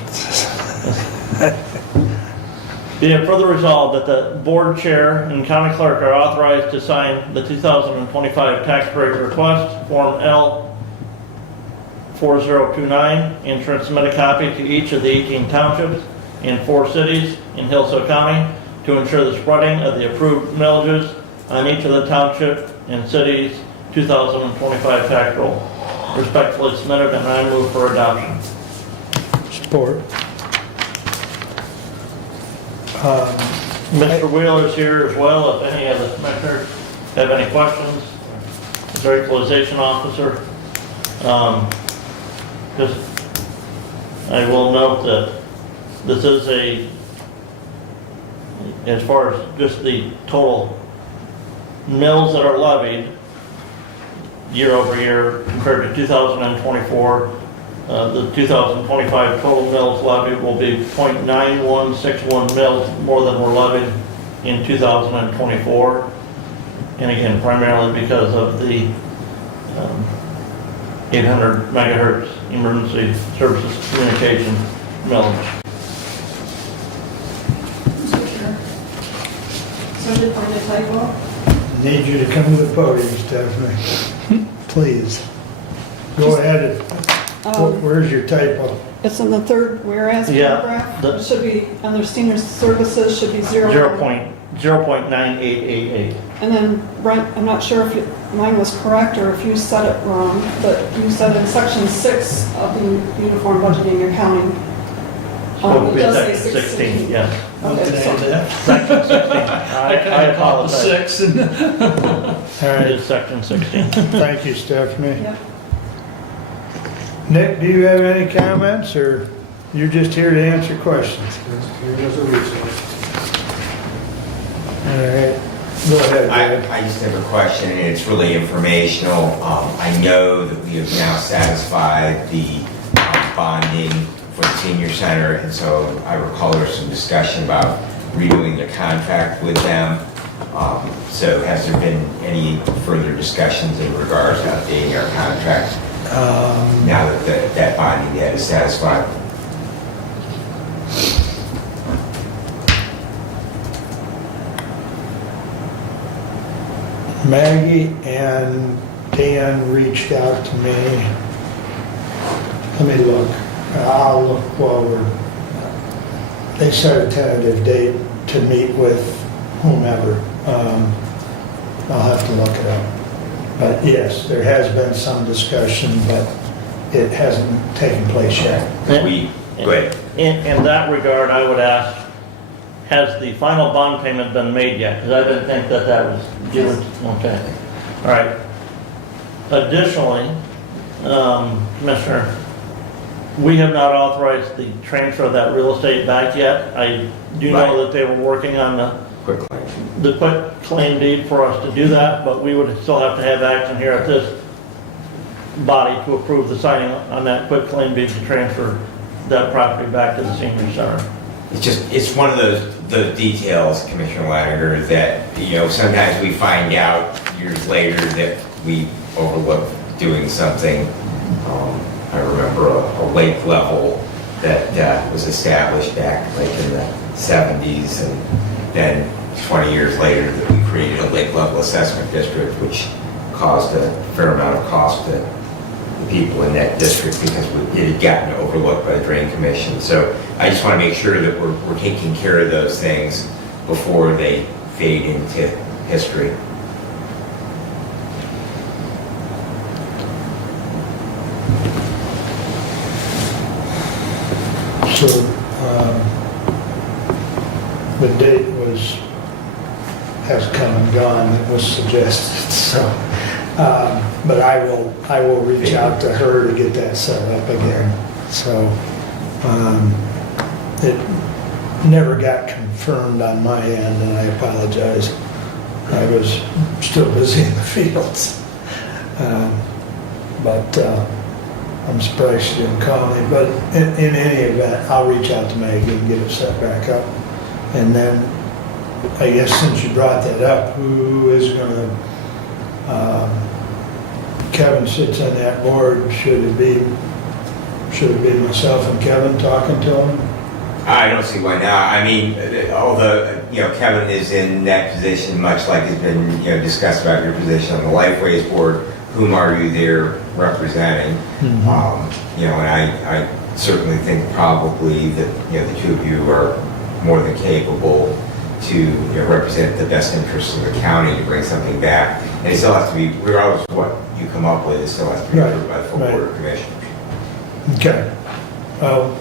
Be it further resolved that the board chair and county clerk are authorized to sign the 2025 tax rate request, Form L4029, and transmit a copy to each of the 18 townships and 4 cities in Hillsdale County to ensure the spreading of the approved millages on each of the township and cities' 2025 tax roll. Respectfully submitted, and I move for adoption. Support. Mr. Wheeler is here as well, if any of the commissioners have any questions. The equalization officer. Just, I will note that this is as far as just the total mills that are levied year over year compared to 2024, the 2025 total mills levied will be 0.9161 mills more than were levied in 2024. And again, primarily because of the 800 megahertz emergency services communication millage. Mr. Chair. Somebody find a typo? Need you to come to the podium, Stephanie. Please. Go ahead. Where's your typo? It's in the third whereas Yeah, paragraph. the- It should be, under senior services, should be 0.9888. And then, Brent, I'm not sure if mine was correct or if you said it wrong, but you said in section 6 of the uniform budgeting and accounting. Supposed to It be does say section 16, yes. Okay, so Section 16. I apologize. Six and All It right, is section 16. thank you, Stephanie. Yep. Nick, do you have any comments, or you're just here to answer questions? Here as a resource. All right, go ahead, Dave. I just have a question, and it's really informational. I know that we have now satisfied the bonding for the senior center, and so I recall there was some discussion about redoing the contract with them. So has there been any further discussions in regards to updating our contract now that that bonding debt is satisfied? Maggie and Dan reached out to me. Let me look. I'll look while they set a tentative date to meet with whomever. I'll have to look it up. But yes, there has been some discussion, but it hasn't taken place yet. Go ahead. In that regard, I would ask, has the final bond payment been made yet? Because I didn't think that that was given. Okay. All right. Additionally, Commissioner, we have not authorized the transfer of that real estate back yet. I do know that they were working on the quit claim deed for us to do that, but we would still have to have action here at this body to approve the signing on that quit claim deed to transfer that property back to the senior center. It's one of those details, Commissioner Laniger, that, you know, sometimes we find out years later that we overlooked doing something. I remember a lake level that was established back like in the 70s, and then 20 years later that we created a lake level assessment district, which caused a fair amount of cost to the people in that district because it had gotten overlooked by the Drain Commission. So I just want to make sure that we're taking care of those things before they fade into history. So the date has come and gone, it was suggested, so, but I will reach out to her to get that set up again. So, it never got confirmed on my end, and I apologize. I was still busy in the fields. But I'm surprised she didn't call me, but in any event, I'll reach out to Maggie and get it set back up. And then, I guess since you brought that up, who is gonna, Kevin sits on that board, should it be myself and Kevin talking to him? I don't see why not. I mean, although, you know, Kevin is in that position, much like has been, you know, discussed about your position on the Lifeways Board, whom are you there representing? Mm-hmm. You know, and I certainly think probably that, you know, the two of you are more than capable to, you know, represent the best interests of the county to bring something back. And it still has to be, regardless of what you come up with, it still has to be approved by the full Board of Commissioners. Okay. Well,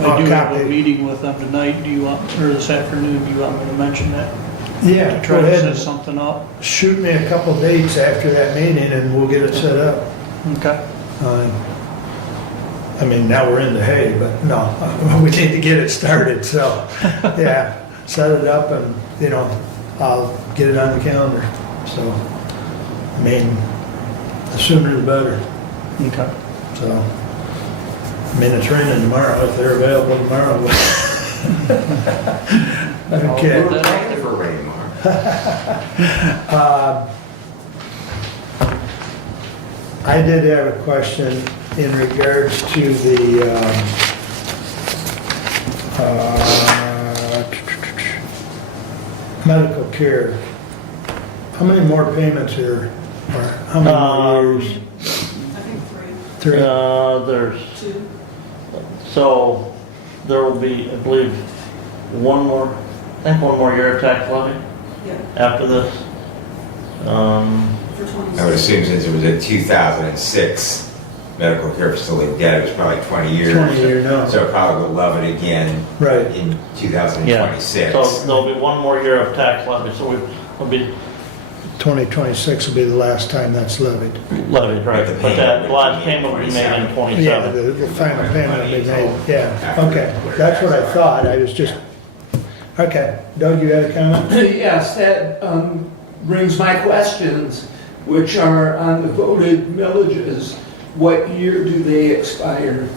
I do have copy. a meeting with them tonight, do you want, or this afternoon, do you want me to mention that? Yeah, To go try to ahead set and something up? shoot me a couple dates after that meeting and we'll get it set up. Okay. I mean, now we're into hay, but no, we need to get it started, so, yeah, set it up and, you know, I'll get it on the calendar, so, I mean, the sooner the better, Okay. so, I mean, it's raining tomorrow, if they're available tomorrow. Okay. We're planning for rain tomorrow. I did have a question in regards to the medical care. How many more payments here, or how many more years? I think three, Three? There's, two. so there will be, I believe, one more year of tax levy Yeah, after this. for I would 26. assume since it was a 2006 medical care facility debt, it was probably 20 years. 20 year, no. So it probably will love it again Right. in Yeah, 2026. so there'll be one more year of tax levy, so we'll be 2026 will be the last time that's levied. levied, right? The But that payment last will be payment will be made in Yeah, 27. the final payment will be made, yeah, okay, that's what I thought, I was just, Okay, Doug, you had a comment? Yes, that brings my questions, which are on the voted millages. What year do they expire?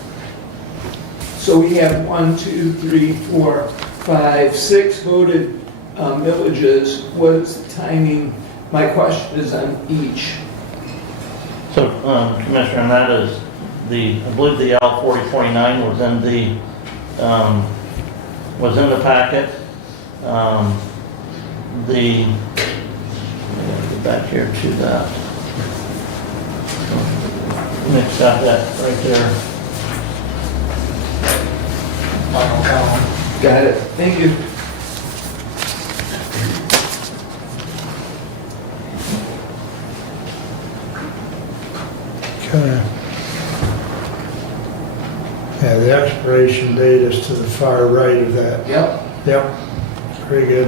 So we have 1, 2, 3, 4, 5, 6 voted millages. What is the timing? My question is on each. So, Commissioner, and that is I believe the L 4029 was in the packet. Let me get back here to that. Nick's got that right there. Final column. Got it. Thank you. Okay. Yeah, the expiration date is to the far right of that. Yep. Yep, very good.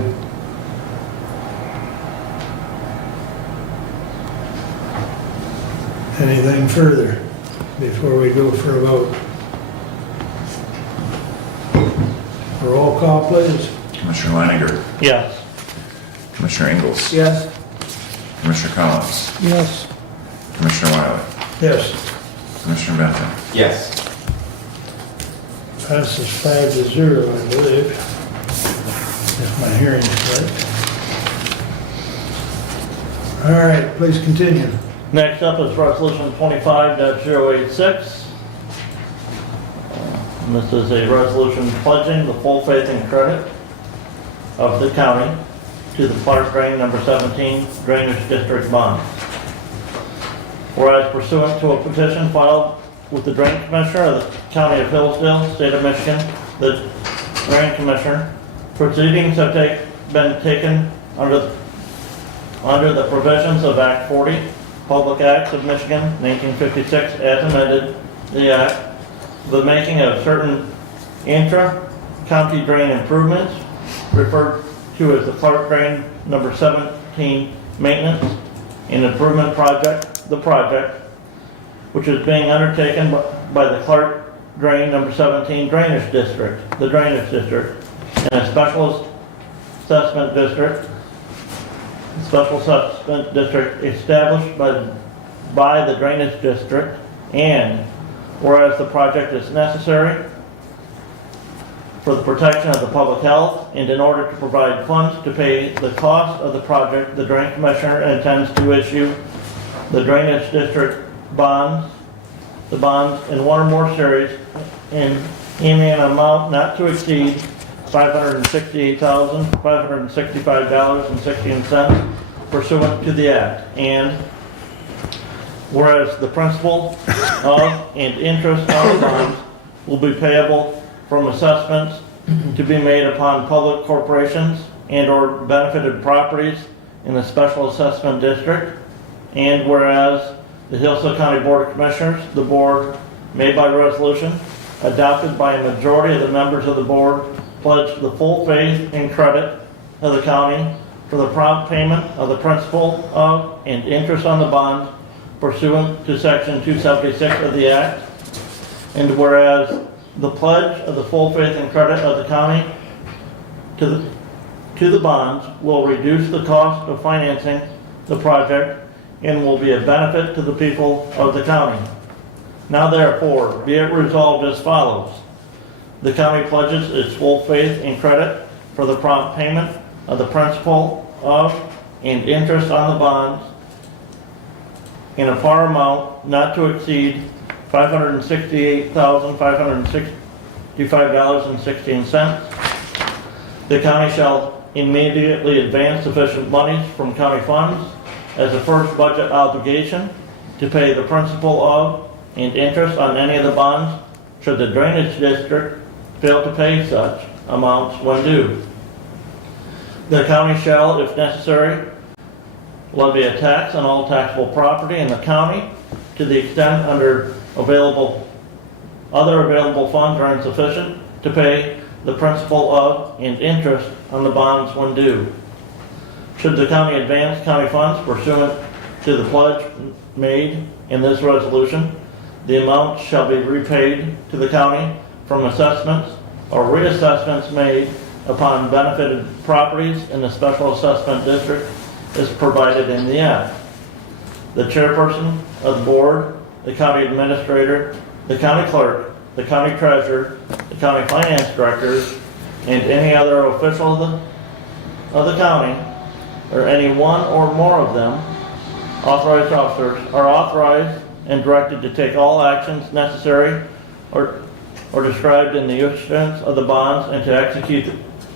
Anything further before we go for a vote? Roll call, please. Commissioner Leininger, Yes. Commissioner Ingles, Yes. Commissioner Collins, Yes. Commissioner Wiley, Yes, Commissioner Benton. Yes. passes 5-0, I believe, if my hearing's correct. All right, please continue. Next up is Resolution 25-086. And this is a resolution pledging the full faith and credit of the county to the Clark Drain Number 17 Drainage District bond. Whereas pursuant to a petition filed with the Drain Commissioner of the County of Hillsdale, State of Michigan, the Drain Commissioner, proceedings have been taken under the provisions of Act 40, Public Acts of Michigan, 1956, as amended, the Act, the making of certain intra-county drain improvements, referred to as the Clark Drain Number 17 Maintenance and Improvement Project, the project, which is being undertaken by the Clark Drain Number 17 Drainage District, the Drainage District, and a Special Assessment District established by the Drainage District, and whereas the project is necessary for the protection of the public health and in order to provide funds to pay the cost of the project, the Drain Commissioner intends to issue the Drainage District bonds in one or more series in an amount not to exceed $568,565.16 pursuant to the Act. And whereas the principal of and interest on the bonds will be payable from assessments to be made upon public corporations and or benefited properties in the Special Assessment District. And whereas the Hillsdale County Board of Commissioners, the board, made by resolution, adopted by a majority of the members of the board, pledged the full faith and credit of the county for the prompt payment of the principal of and interest on the bonds pursuant to Section 276 of the Act. And whereas the pledge of the full faith and credit of the county to the bonds will reduce the cost of financing the project and will be a benefit to the people of the county. Now therefore, be it resolved as follows. The county pledges its full faith and credit for the prompt payment of the principal of and interest on the bonds in a par amount not to exceed $568,565.16. The county shall immediately advance sufficient monies from county funds as a first budget obligation to pay the principal of and interest on any of the bonds should the Drainage District fail to pay such amounts when due. The county shall, if necessary, levy a tax on all taxable property in the county to the extent other available funds are insufficient to pay the principal of and interest on the bonds when due. Should the county advance county funds pursuant to the pledge made in this resolution, the amount shall be repaid to the county from assessments or reassessments made upon benefited properties in the special assessment district is provided in the act. The chairperson of the board, the county administrator, the county clerk, the county treasurer, the county finance directors, and any other official of the county, or any one or more of them, authorized officers, are authorized and directed to take all actions necessary or described in the issuance of the bonds and to execute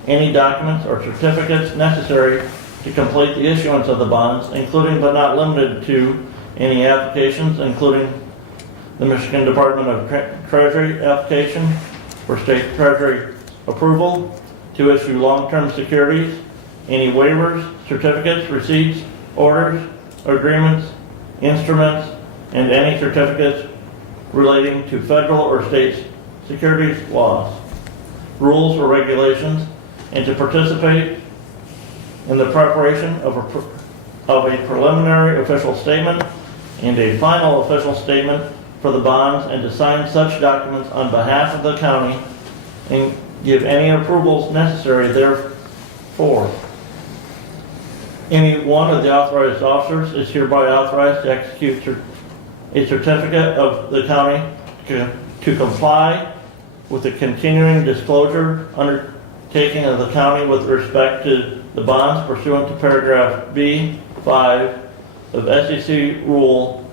any documents or certificates necessary to complete the issuance of the bonds, including but not limited to any applications, including the Michigan Department of Treasury application for state treasury approval to issue long-term securities, any waivers, certificates, receipts, orders, agreements, instruments, and any certificates relating to federal or state securities laws, rules, or regulations, and to participate in the preparation of a preliminary official statement and a final official statement for the bonds, and to sign such documents on behalf of the county and give any approvals necessary therefor. Any one of the authorized officers is hereby authorized to execute a certificate of the county to comply with the continuing disclosure undertaking of the county with respect to the bonds pursuant to paragraph B5 of SEC Rule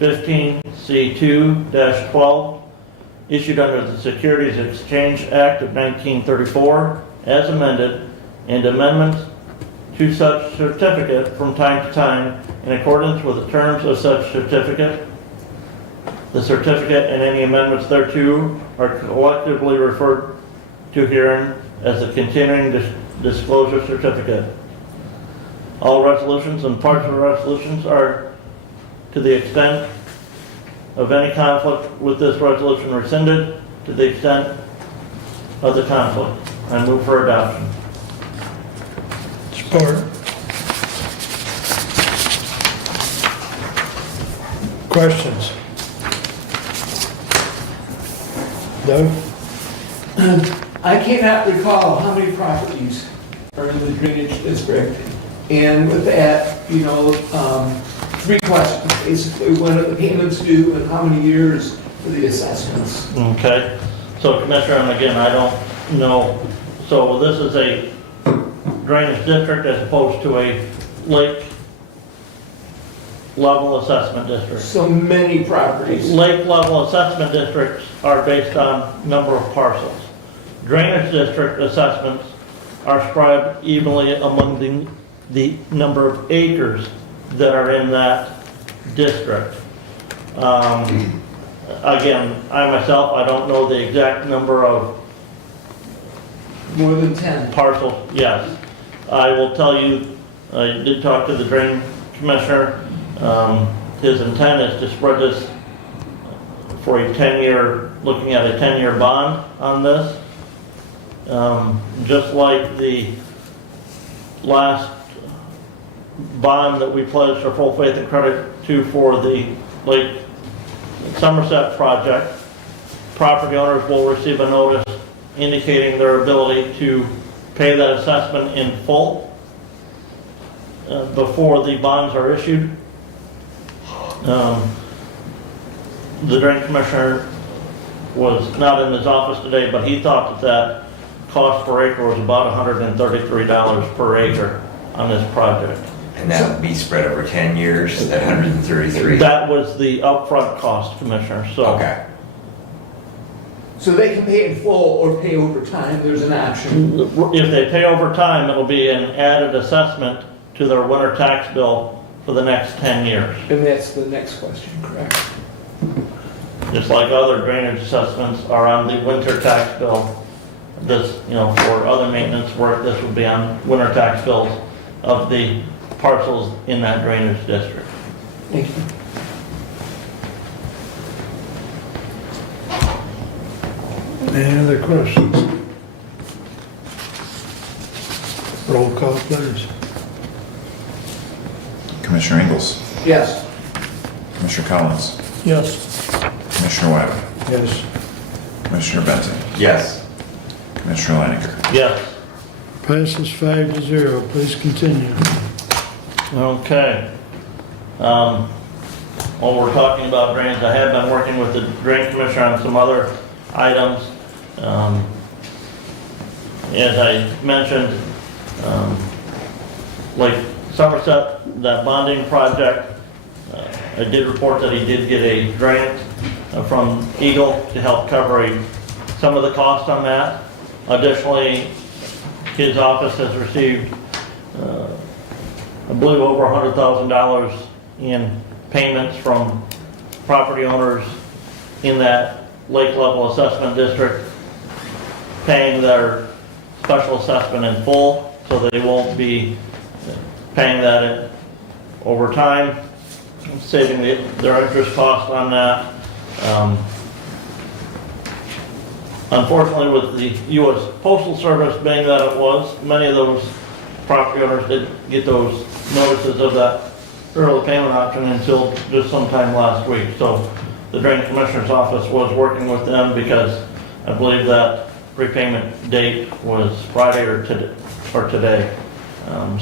15C2-12, issued under the Securities Exchange Act of 1934, as amended, and amendments to such certificate from time to time in accordance with the terms of such certificate. The certificate and any amendments thereto are collectively referred to herein as the continuing disclosure certificate. All resolutions and parts of the resolutions are, to the extent of any conflict with this resolution, rescinded to the extent of the conflict. I move for adoption. Support. Questions? Doug? I cannot recall how many properties are in the drainage district. And with that, three questions. Basically, when are the payments due and how many years for the assessments? Okay, so Commissioner, and again, I don't know, so this is a drainage district as opposed to a lake level assessment district. So many properties. Lake level assessment districts are based on number of parcels. Drainage district assessments are spread evenly among the number of acres that are in that district. Again, I myself, I don't know the exact number of More than 10. parcels, yes. I will tell you, I did talk to the drain commissioner. His intent is to spread this for a 10-year, looking at a 10-year bond on this. Just like the last bond that we pledged our full faith and credit to for the Lake Somerset project, property owners will receive a notice indicating their ability to pay that assessment in full before the bonds are issued. The drain commissioner was not in his office today, but he thought that cost per acre was about $133 per acre on this project. And that would be spread over 10 years, that 133? That was the upfront cost, Commissioner, so. Okay. So they can pay in full or pay over time, there's an option. If they pay over time, it'll be an added assessment to their winter tax bill for the next 10 years. And that's the next question, correct? Just like other drainage assessments are on the winter tax bill. This, for other maintenance work, this would be on winter tax bills of the parcels in that drainage district. Thank you. Any other questions? Roll call, please. Commissioner Ingalls. Yes. Commissioner Collins. Yes. Commissioner Wiley. Yes. Commissioner Benton. Yes. Commissioner Leininger. Yes. Passes 5-0. Please continue. Okay. While we're talking about drains, I have been working with the drain commissioner on some other items. As I mentioned, like Somerset, that bonding project, I did report that he did get a grant from Eagle to help cover some of the cost on that. Additionally, his office has received, I believe, over $100,000 in payments from property owners in that lake level assessment district, paying their special assessment in full, so they won't be paying that over time, saving their interest cost on that. Unfortunately, with the U.S. Postal Service being that it was, many of those property owners didn't get those notices of that early payment option until just sometime last week. So the Drain Commissioner's Office was working with them because I believe that prepayment date was Friday or today.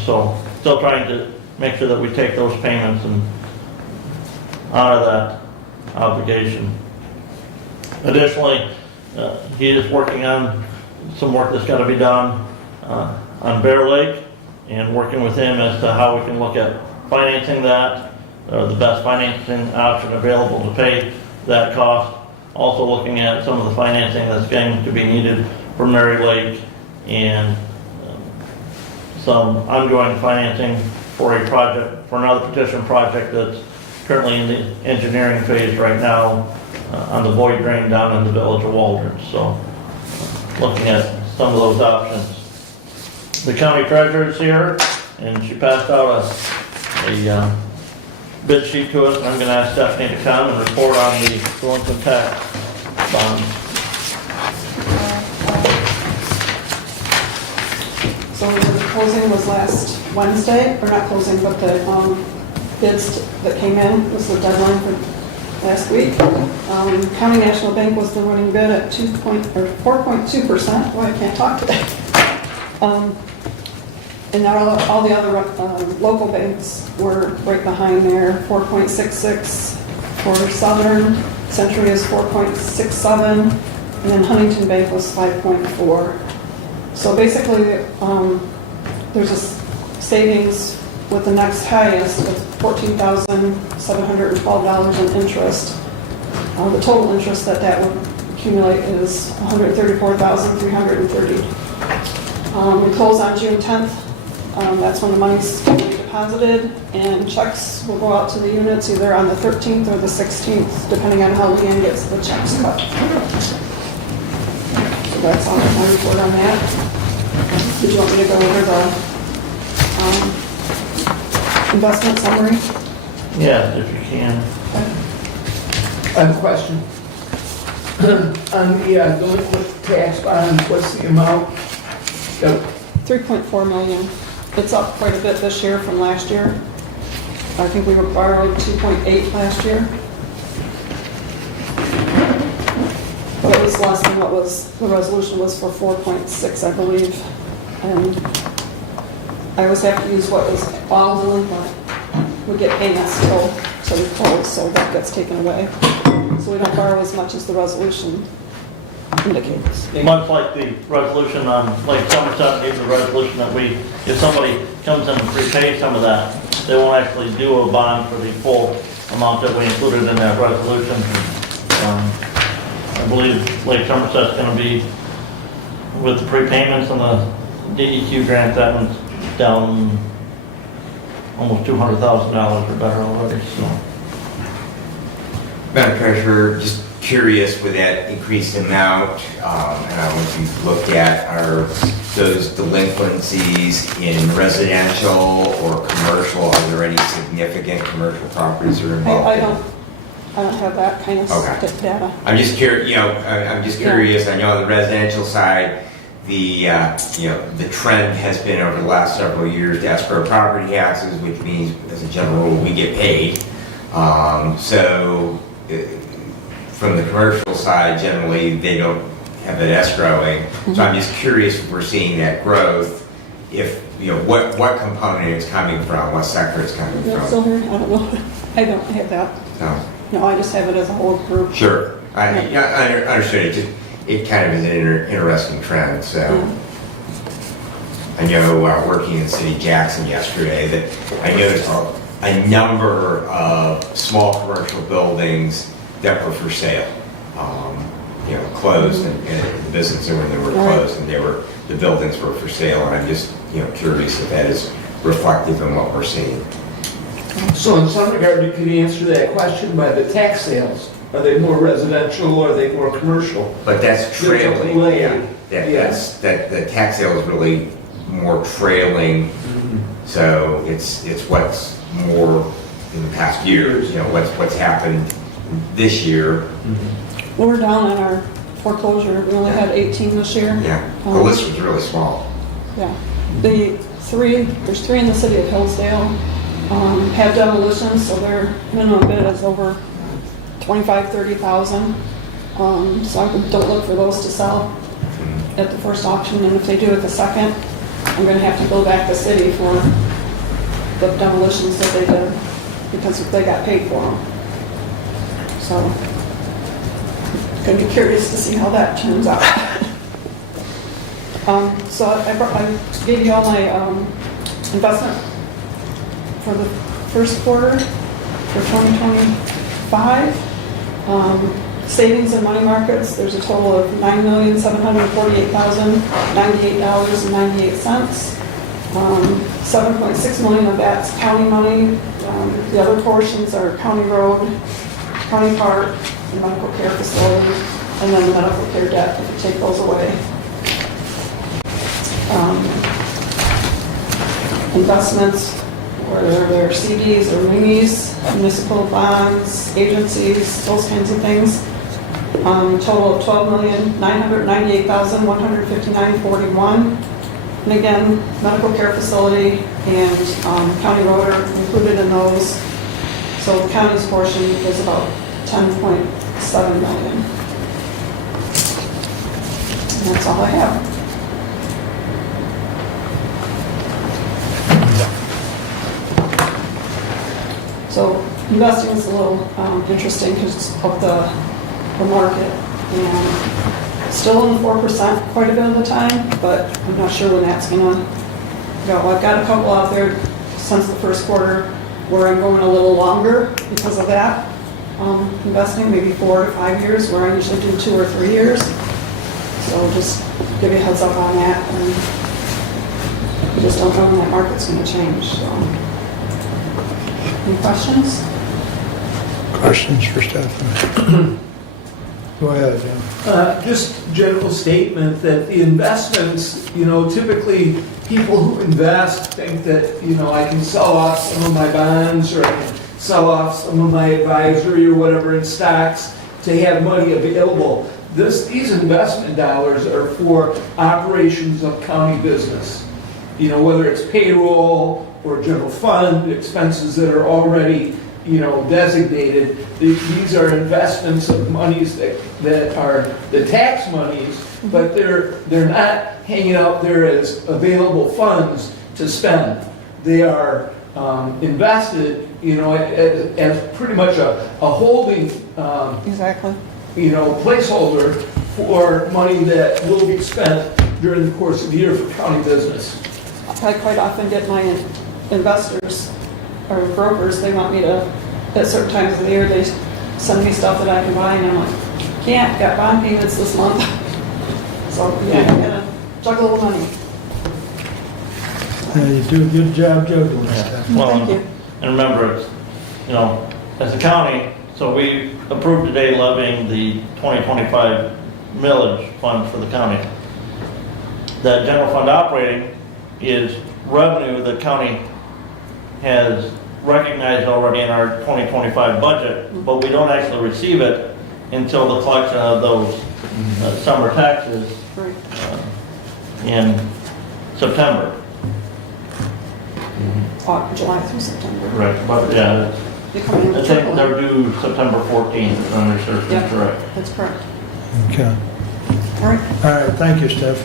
So still trying to make sure that we take those payments and honor that obligation. Additionally, he is working on some work that's got to be done on Bear Lake, and working with him as to how we can look at financing that, the best financing option available to pay that cost. Also looking at some of the financing that's going to be needed for Mary Lake, and some ongoing financing for a project, for another petition project that's currently in the engineering phase right now on the void drain down in the village of Waldron. So looking at some of those options. The county treasurer is here, and she passed out a bid sheet to us, and I'm going to ask Stephanie to come and report on the delinquent tax bond. So the closing was last Wednesday, or not closing, but the bids that came in was the deadline for last week. County National Bank was the winning bid at 4.2%. Boy, I can't talk today. And all the other local banks were right behind there, 4.66 for Southern, Century is 4.67, and then Huntington Bank was 5.4. So basically, there's a savings with the next highest of $14,712 in interest. The total interest that would accumulate is $134,330. We close on June 10th. That's when the money's going to be deposited, and checks will go out to the units either on the 13th or the 16th, depending on how Leanne gets the checks cut. So that's all my report on that. Did you want me to go over the investment summary? Yeah, if you can. I have a question. On the delinquent tax bond, what's the amount? Yep. 3.4 million. It's up quite a bit this year from last year. I think we were borrowed 2.8 last year. But it was less than what was, the resolution was for 4.6, I believe. And I always have to use what was all delinquent. We get payments till we close, so that gets taken away. So we don't borrow as much as the resolution indicates. Much like the resolution on, like Somerset gave the resolution that if somebody comes in and prepays some of that, they won't actually do a bond for the full amount that we included in that resolution. I believe Lake Somerset's going to be, with the prepayments and the DEQ grant, that one's down almost $200,000 or better already. So, Madam Treasurer, just curious with that increased amount, and I don't know if you've looked at, are those delinquencies in residential or commercial? Are there any significant commercial properties that are involved? I don't have that kind of data. I'm just curious. I'm just curious. I know on the residential side, the trend has been over the last several years to escrow property taxes, which means, as a general rule, we get paid. From the commercial side, generally, they don't have that escrowing. So I'm just curious if we're seeing that growth if, what component it's coming from, what sector it's coming Is that from. still here? I don't know. I don't have that. No. No, I just have it as a whole group. Sure, I understood, it kind of is an interesting trend, so. I know, working in City Jackson yesterday, that I noticed a number of small commercial buildings that were for sale. Closed, and the businesses when they were closed, and the buildings were for sale, and I'm just, curious if that is reflective in what we're seeing. So in some regard, you could answer that question by the tax sales. Are they more residential or are they more commercial? But that's There's a trailing, delay. the tax sale is really more trailing, so it's what's more in the past years, what's happened this year. Well, we're down on our foreclosure. We only had 18 this year. Yeah, the list was really small. Yeah. There's three in the city of Hillsdale, have demolitions, so their minimum bid is over 25,000, 30,000. So I don't look for those to sell at the first auction, and if they do at the second, I'm gonna have to go back to city for the demolitions that they did, because they got paid for them. So, gonna be curious to see how that turns out. So I gave you all my investment for the first quarter for 2025. Savings in money markets, there's a total of $9,748,098.98. 7.6 million of that's county money. The other portions are county road, county park, the medical care facility, and then the medical care debt, if you take those away. Investments, whether they're CDs or munis, municipal bonds, agencies, those kinds of things. Total of $12,998,159.41. And again, medical care facility and county road are included in those. So the county's portion is about 10.7 million. And that's all I have. So investing is a little interesting because of the market, and still in the 4% quite a bit of the time, but I'm not sure when that's gonna go. I've got a couple out there since the first quarter where I'm going a little longer because of that. Investing maybe 4 to 5 years, where I usually do 2 or 3 years. So just give you a heads up on that, and we just don't know when that market's gonna change, so. Any questions? Questions for Stephanie? Go ahead, Jim. Just general statement that the investments, typically people who invest think that, I can sell off some of my bonds or I can sell off some of my advisory or whatever in stocks to have money available. These investment dollars are for operations of county business. Whether it's payroll or general fund expenses that are already designated. These are investments of monies that are the tax monies, but they're not hanging out there as available funds to spend. They are invested, as pretty much a holding, Exactly. placeholder for money that will be spent during the course of the year for county business. I quite often get my investors or brokers, they want me to, at certain times of the year, they send me stuff that I can buy, and I'm like, can't, got bond payments this month. So, yeah, I'm gonna juggle the money. You do a good job juggling stuff. Well, Thank you. and remember, it's, as a county, so we approved today levying the 2025 millage fund for the county. That general fund operating is revenue the county has recognized already in our 2025 budget, but we don't actually receive it until the collection of those summer taxes Right. in September. July through September. Right, but yeah, They come in I with think trickle. they're due September 14th, if I'm understanding Yep. correct. That's correct. Okay. All right. All right, thank you, Steph.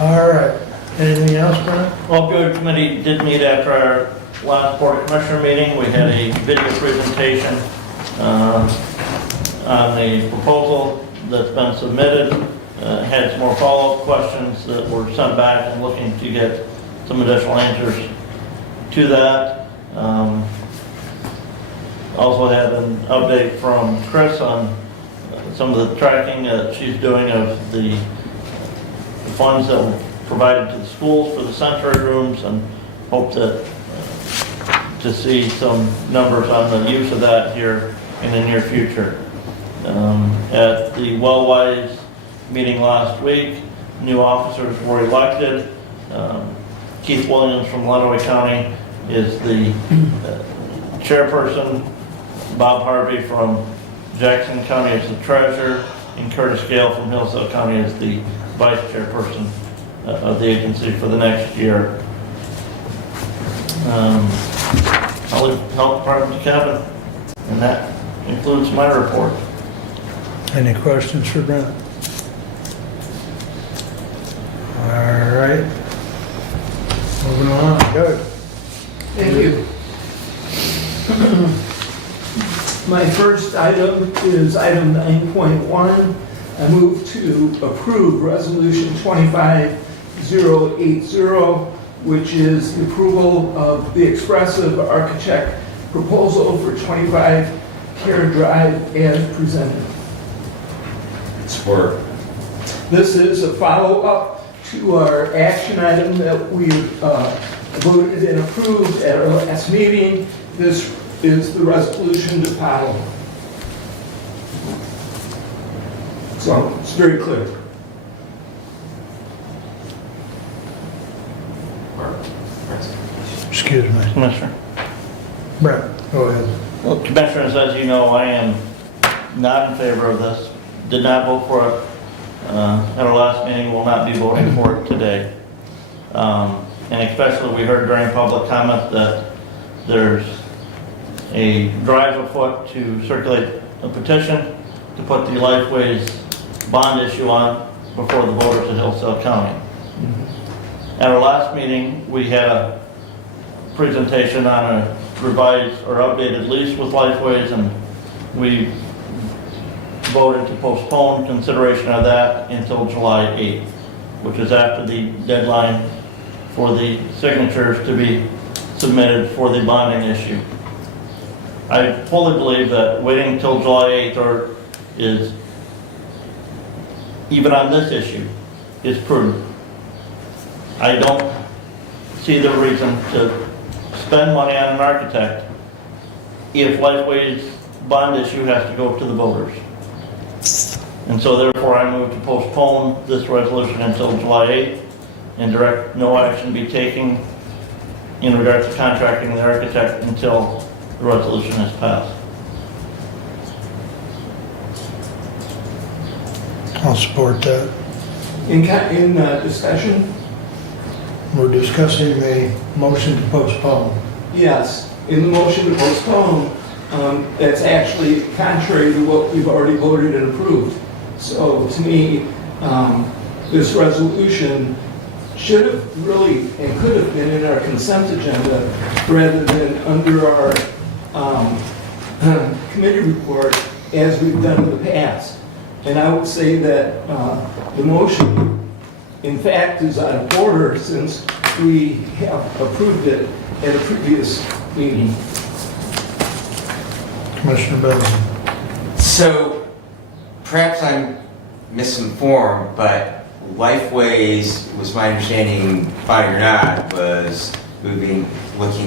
All right, Anything else, Brent? Well, Opioid Committee did meet after our last Board of Commissioner meeting. We had a video presentation on the proposal that's been submitted. Had some more follow-up questions that were sent back and looking to get some additional answers to that. Also had an update from Chris on some of the tracking that she's doing of the funds that were provided to the schools for the sanctuary rooms, and hope that to see some numbers on the use of that here in the near future. At the Wellwise meeting last week, new officers were elected. Keith Williams from Lenawee County is the chairperson. Bob Harvey from Jackson County is the treasurer, and Curtis Gale from Hillsdale County is the vice chairperson of the agency for the next year. I'll leave health department to Kevin, and that includes my report. Any questions for Brent? All right. Moving on, Doug. Thank you. My first item is item 9.1. I move to approve Resolution 25080, which is the approval of the expressive architect proposal for 25 Care Drive as presented. Support. This is a follow-up to our action item that we voted and approved at our last meeting. This is the resolution to follow. So it's very clear. Excuse me. Commissioner. Brent, go ahead. Well, Commissioners, as you know, I am not in favor of this. Did not vote for it at our last meeting, will not be voting for it today. And especially we heard during public comment that there's a drive afoot to circulate a petition to put the Lifeways bond issue on before the voters of Hillsdale County. At our last meeting, we had a presentation on a revised or updated lease with Lifeways, and we voted to postpone consideration of that until July 8th, which is after the deadline for the signatures to be submitted for the bonding issue. I fully believe that waiting until July 8th is, even on this issue, is prudent. I don't see the reason to spend money on an architect if Lifeway's bond issue has to go to the voters. And so therefore I move to postpone this resolution until July 8th and direct no action be taken in regards to contracting the architect until the resolution is passed. I'll support that. In discussion? We're discussing the motion to postpone. Yes. In the motion to postpone, that's actually contrary to what we've already voted and approved. So to me, this resolution should have really and could have been in our consent agenda rather than under our committee report as we've done in the past. And I would say that the motion, in fact, is out of order since we have approved it at a previous meeting. Commissioner Benson. So perhaps I'm misinformed, but Lifeways, was my understanding, fine or not, was looking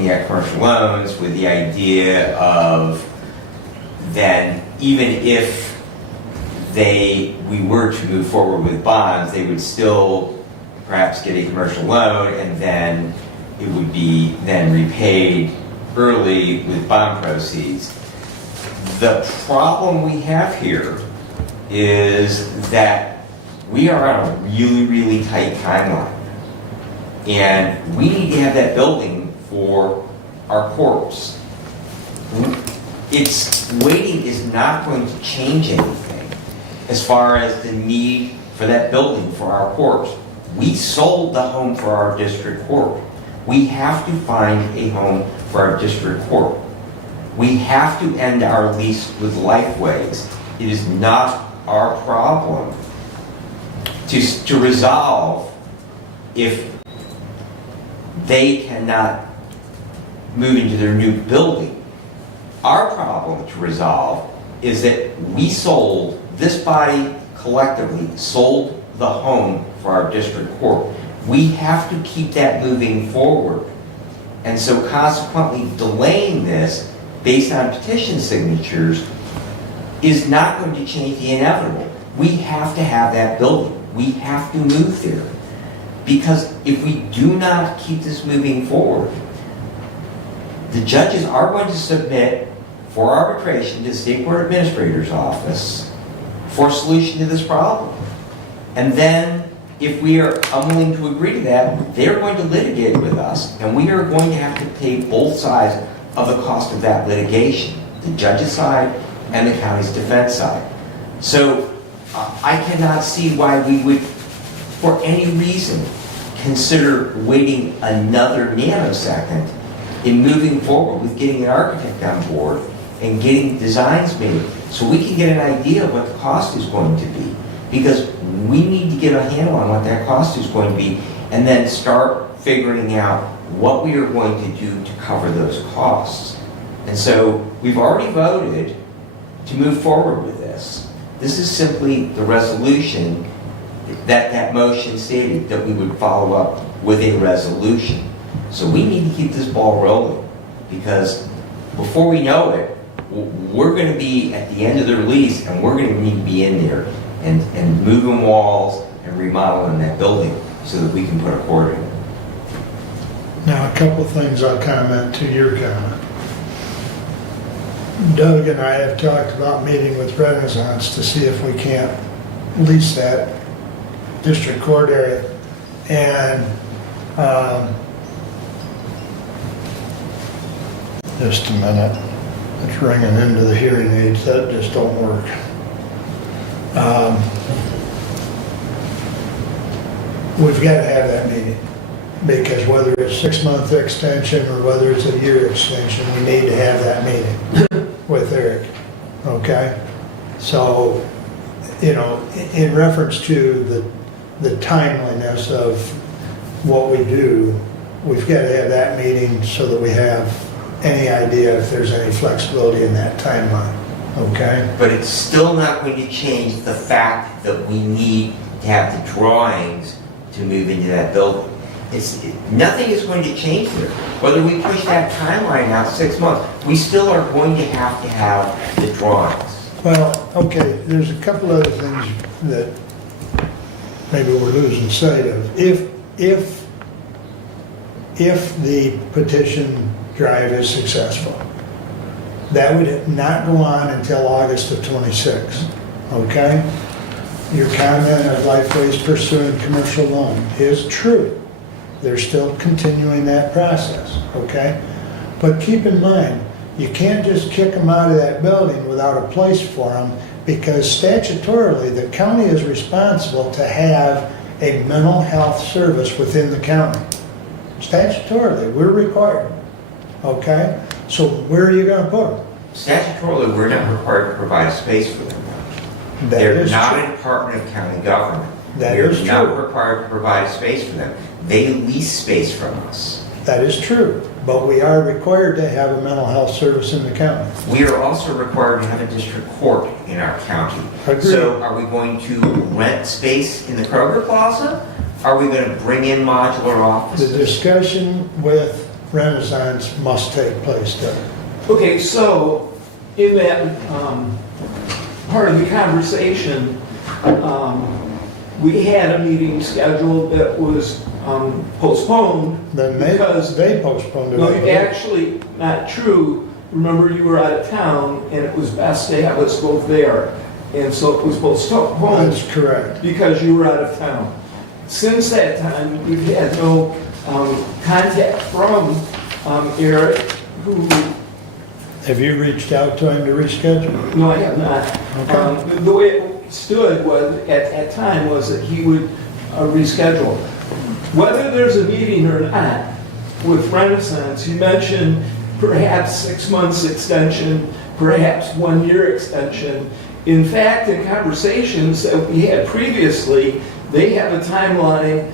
at commercial loans with the idea of then even if we were to move forward with bonds, they would still perhaps get a commercial loan, and then it would be then repaid early with bond proceeds. The problem we have here is that we are on a really, really tight timeline. And we need to have that building for our courts. Waiting is not going to change anything as far as the need for that building for our courts. We sold the home for our district court. We have to find a home for our district court. We have to end our lease with Lifeways. It is not our problem to resolve if they cannot move into their new building. Our problem to resolve is that we sold, this body collectively sold the home for our district court. We have to keep that moving forward. And so consequently delaying this based on petition signatures is not going to change the inevitable. We have to have that building. We have to move there. Because if we do not keep this moving forward, the judges are going to submit for arbitration to the State Court Administrator's Office for a solution to this problem. And then, if we are unwilling to agree to that, they're going to litigate with us, and we are going to have to pay both sides of the cost of that litigation, the judge's side and the county's defense side. So, I cannot see why we would, for any reason, consider waiting another nanosecond in moving forward with getting an architect on board and getting designs made so we can get an idea of what the cost is going to be. Because we need to get a handle on what that cost is going to be and then start figuring out what we are going to do to cover those costs. And so we've already voted to move forward with this. This is simply the resolution that motion stated that we would follow up with a resolution. So we need to keep this ball rolling because before we know it, we're going to be at the end of their lease and we're going to need to be in there and moving walls and remodeling that building so that we can put a court in. Now, a couple things I'll comment to your comment. Doug and I have talked about meeting with Renaissance to see if we can't lease that district court area. And just a minute, it's ringing into the hearing aids, that just don't work. We've got to have that meeting because whether it's 6-month extension or whether it's a year extension, we need to have that meeting with Eric, okay? So, you know, in reference to the timeliness of what we do, we've got to have that meeting so that we have any idea if there's any flexibility in that timeline, okay? But it's still not going to change the fact that we need to have the drawings to move into that building. Nothing is going to change there. Whether we push that timeline out 6 months, we still are going to have the drawings. Well, okay, there's a couple other things that maybe we're losing sight of. If the petition drive is successful, that would not go on until August of 26, okay? Your comment of Lifeways pursuing commercial loan is true. They're still continuing that process, okay? But keep in mind, you can't just kick them out of that building without a place for them because statutorily, the county is responsible to have a mental health service within the county. Statutorily, we're required, okay? So where are you gonna put them? Statutorily, we're not required to provide a space for them. That They're is not true. a department of county government. That We're is not true. required to provide a space for them. They lease space from us. That is true, but we are required to have a mental health service in the county. We are also required to have a district court in our county. Agreed. So are we going to rent space in the Kroger Plaza? Are we going to bring in modular The offices? discussion with Renaissance must take place there. Okay, so in that part of the conversation, we had a meeting scheduled that was postponed. Then Because- they postponed it. No, actually, not true. Remember, you were out of town, and it was best to have us both there. And so it was postponed That's correct. because you were out of town. Since that time, we've had no contact from Eric, who, Have you reached out to him to reschedule? no, I have not. Okay. The way it stood was, at that time, was that he would reschedule. Whether there's a meeting or not with Renaissance, you mentioned perhaps 6 months extension, perhaps 1 year extension. In fact, in conversations that we had previously, they have a timeline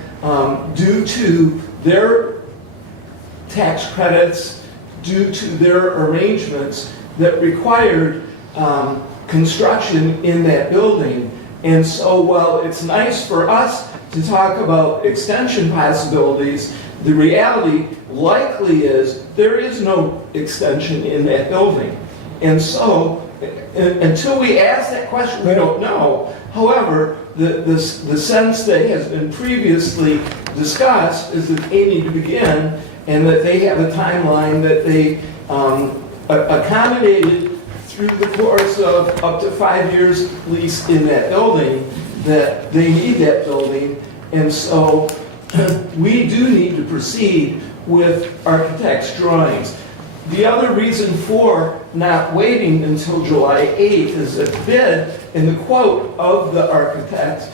due to their tax credits, due to their arrangements that required construction in that building. And so while it's nice for us to talk about extension possibilities, the reality likely is there is no extension in that building. And so until we ask that question, we don't know. However, the sense that has been previously discussed is that they need to begin and that they have a timeline that they accommodated through the course of up to 5 years lease in that building, that they need that building. And so we do need to proceed with architect's drawings. The other reason for not waiting until July 8th is that the bid and the quote of the architect,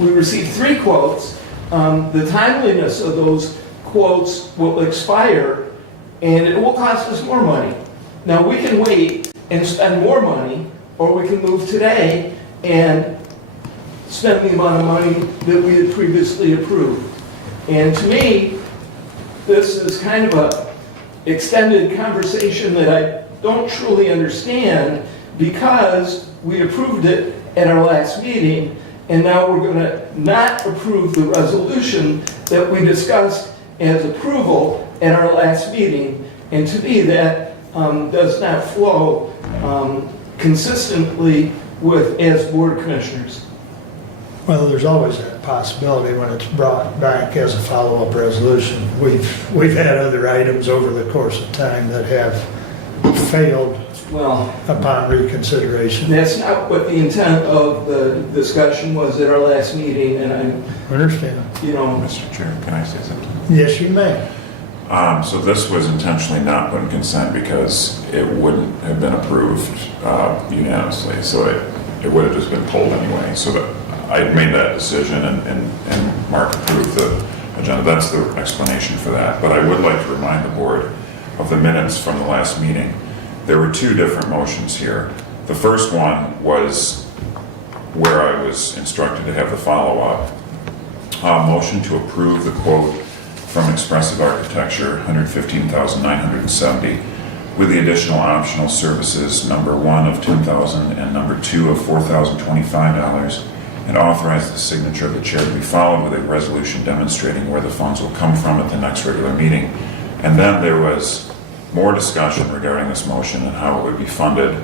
we received 3 quotes. The timeliness of those quotes will expire and it will cost us more money. Now we can wait and spend more money, or we can move today and spend the amount of money that we had previously approved. And to me, this is kind of a extended conversation that I don't truly understand, because we approved it at our last meeting, and now we're going to not approve the resolution that we discussed as approval at our last meeting. And to me, that does not flow consistently with as board commissioners. Well, there's always that possibility when it's brought back as a follow-up resolution. We've had other items over the course of time that have failed Well, upon reconsideration. that's not what the intent of the discussion was at our last meeting, and I understand. Mr. Chair, can I say something? Yes, you may. So this was intentionally not put in consent because it wouldn't have been approved unanimously. So it would have just been pulled anyway. So that I made that decision and Mark approved the agenda. That's the explanation for that. But I would like to remind the board of the minutes from the last meeting. There were 2 different motions here. The first one was where I was instructed to have the follow-up. Motion to approve the quote from Expressive Architecture, $115,970, with the additional optional services, number 1 of $10,000 and number 2 of $4,025, and authorize the signature of the chair to be followed with a resolution demonstrating where the funds will come from at the next regular meeting. And then there was more discussion regarding this motion and how it would be funded.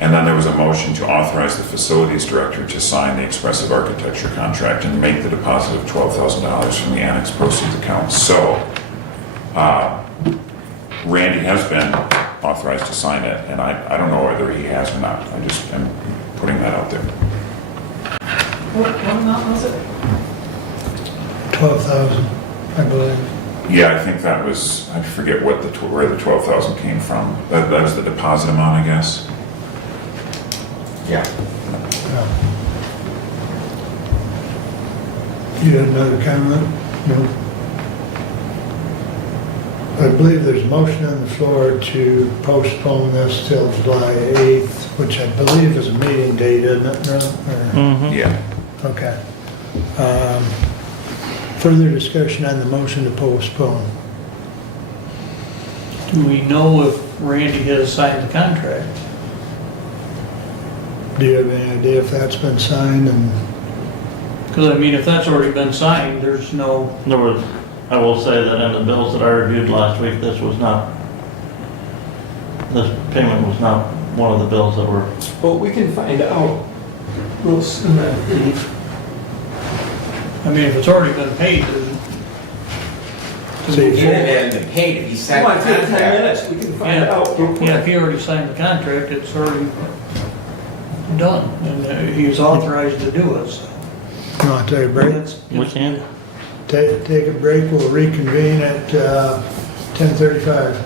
And then there was a motion to authorize the facilities director to sign the Expressive Architecture contract and make the deposit of $12,000 from the annex proceeds account. So Randy has been authorized to sign it, and I don't know whether he has or not. I just am putting that out there. What amount was it? 12,000, I believe. Yeah, I think that was, I forget what where the 12,000 came from. That was the deposit amount, I guess. Yeah. You had another comment? No? I believe there's a motion on the floor to postpone this till July 8th, which I believe is a meeting date, isn't it? No? Or- Yeah. Okay. Further discussion on the motion to postpone. Do we know if Randy has signed the contract? Do you have any idea if that's been signed? And Because I mean, if that's already been signed, there's no, There was, I will say that in the bills that I reviewed last week, this payment was not one of the bills that were, But we can find out real soon, I believe. I mean, if it's already been paid, then. See, Even if it hadn't been paid, if he signed Come the on, take 10 contract. minutes, we can find out real Yeah, if quick. he already signed the contract, it's already done, and he's authorized to do it, so. you want to take a break? It's- we can. Take a break, we'll reconvene at 10:35.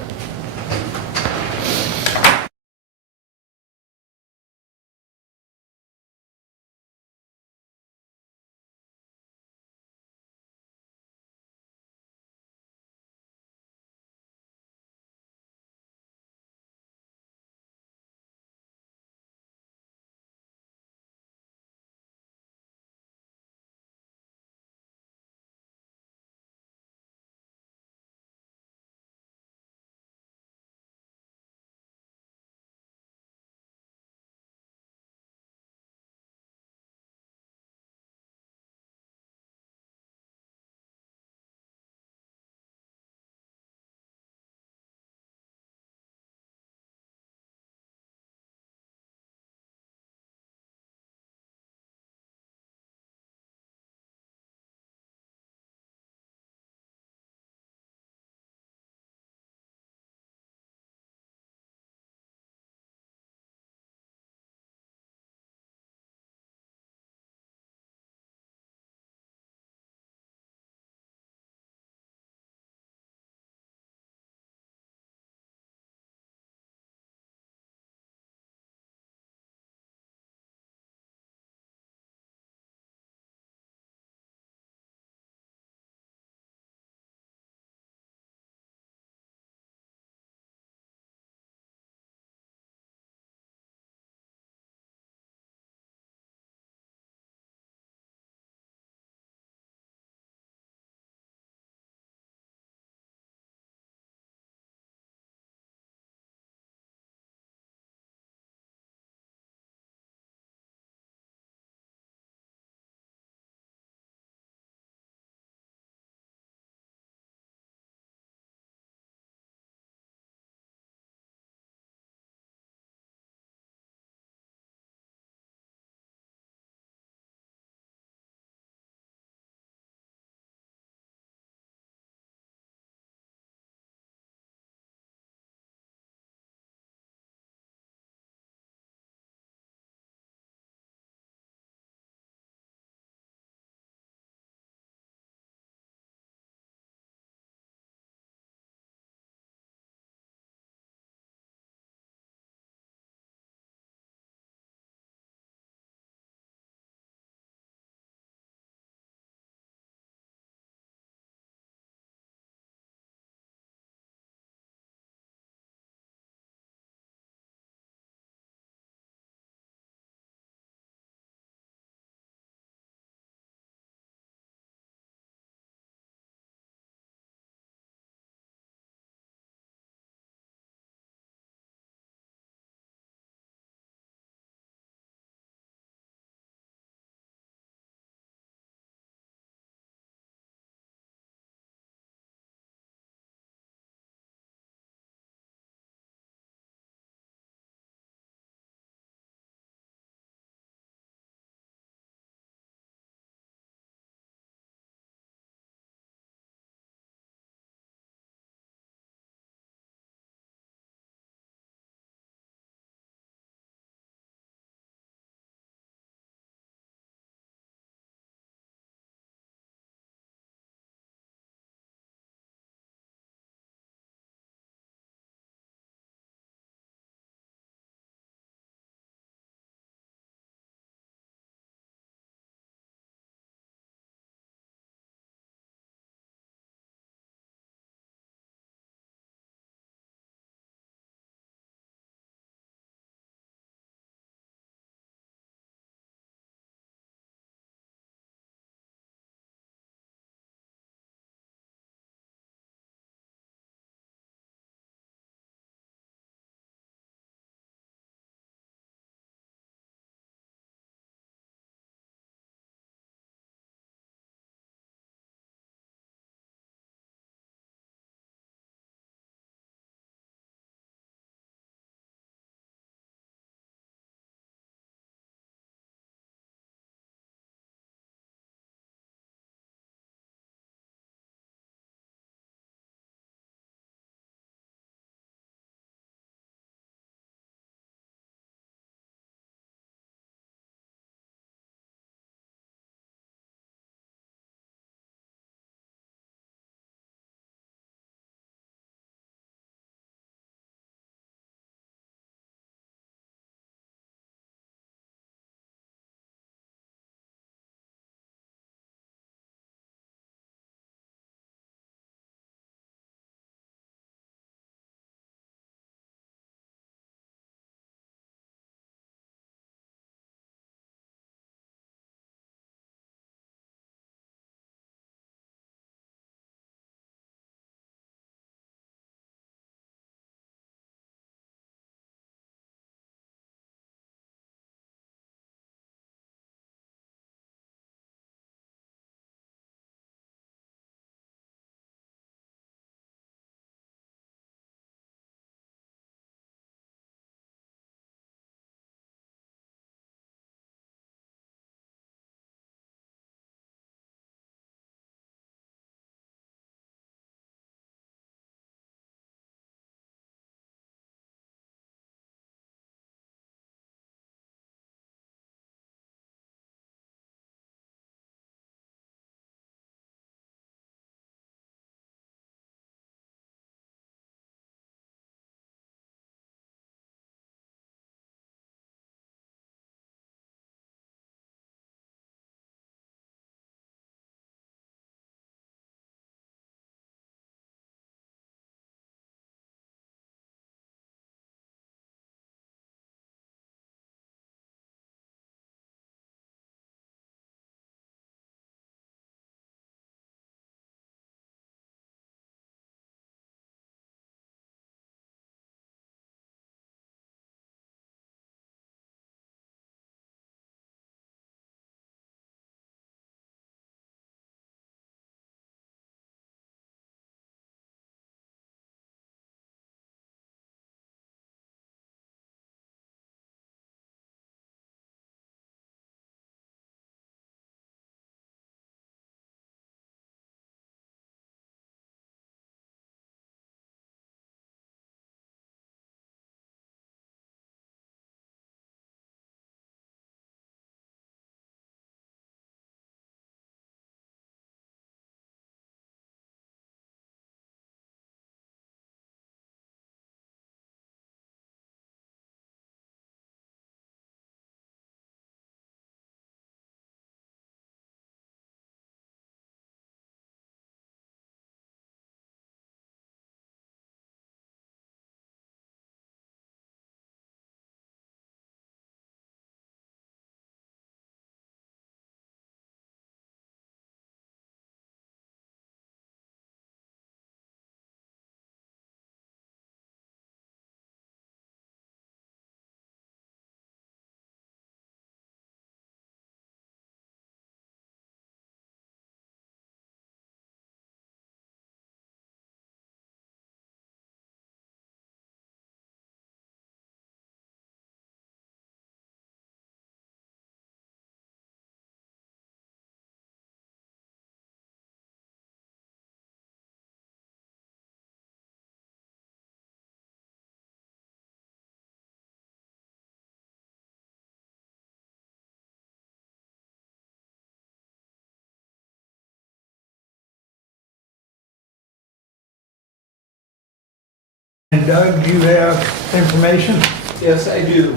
And Doug, you have information? Yes, I do.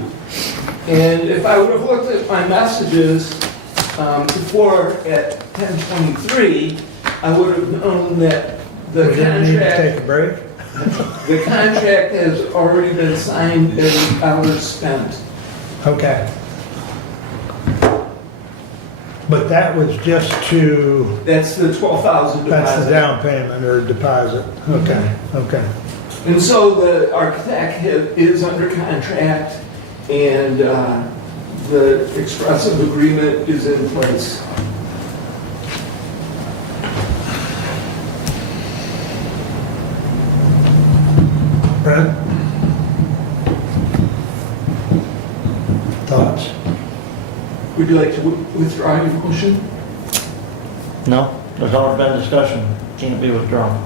And if I would have looked at my messages before at 10:23, I would have known that the We didn't need to contract, take a break? the contract has already been signed and the hours spent. Okay. But that was just to, That's the 12,000 deposit. that's the down payment or deposit? Okay, okay. And so the architect is under contract and the expressive agreement is in place. Brent? Thoughts? Would you like to withdraw your motion? No, there's already been discussion, can't be withdrawn.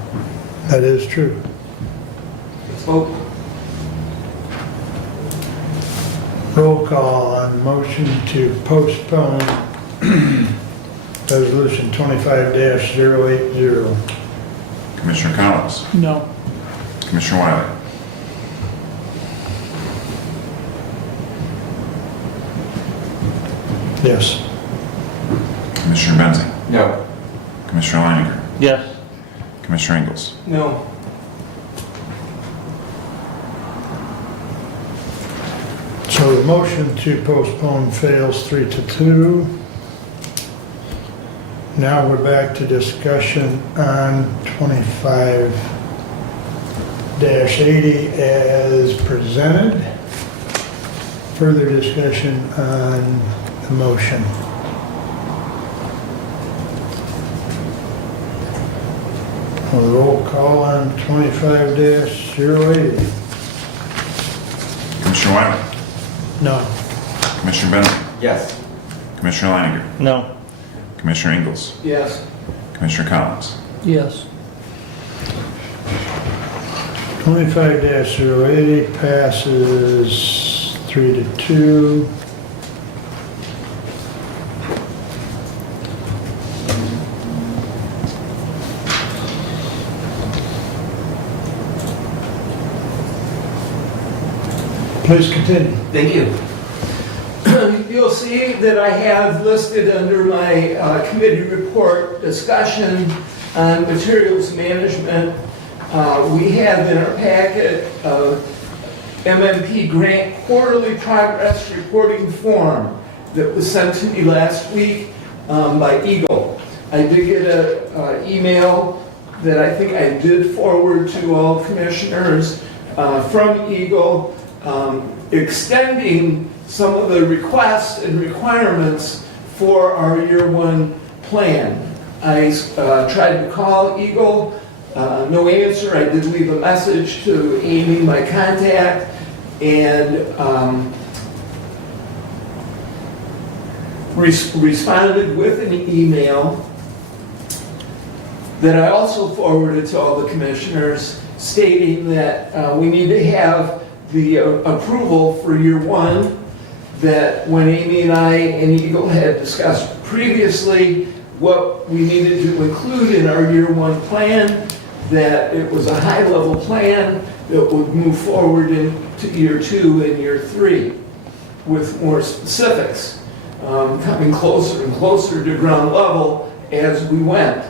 That is true. Let's vote. Roll call on motion to postpone resolution 25-080. Commissioner Collins, No. Commissioner Wiley, Yes. Commissioner Benzing, No. Commissioner Leininger, Yes. Commissioner Ingles. No. So the motion to postpone fails 3-2. Now we're back to discussion on 25-80 as presented. Further discussion on the motion. A roll call on 25-080. Commissioner Wiley, No. Commissioner Benzing, Yes. Commissioner Leininger, No. Commissioner Ingles, Yes. Commissioner Collins. Yes. 25-080 passes 3-2. Please continue. Thank you. You'll see that I have listed under my committee report discussion on materials management. We have in our packet MMP grant quarterly progress reporting form that was sent to me last week by Eagle. I did get an email that I think I did forward to all commissioners from Eagle extending some of the requests and requirements for our year one plan. I tried to call Eagle, no answer. I did leave a message to Amy, my contact, and responded with an email that I also forwarded to all the commissioners stating that we need to have the approval for year one, that when Amy and I and Eagle had discussed previously what we needed to include in our year one plan, that it was a high-level plan that would move forward into year two and year three with more specifics, coming closer and closer to ground level as we went.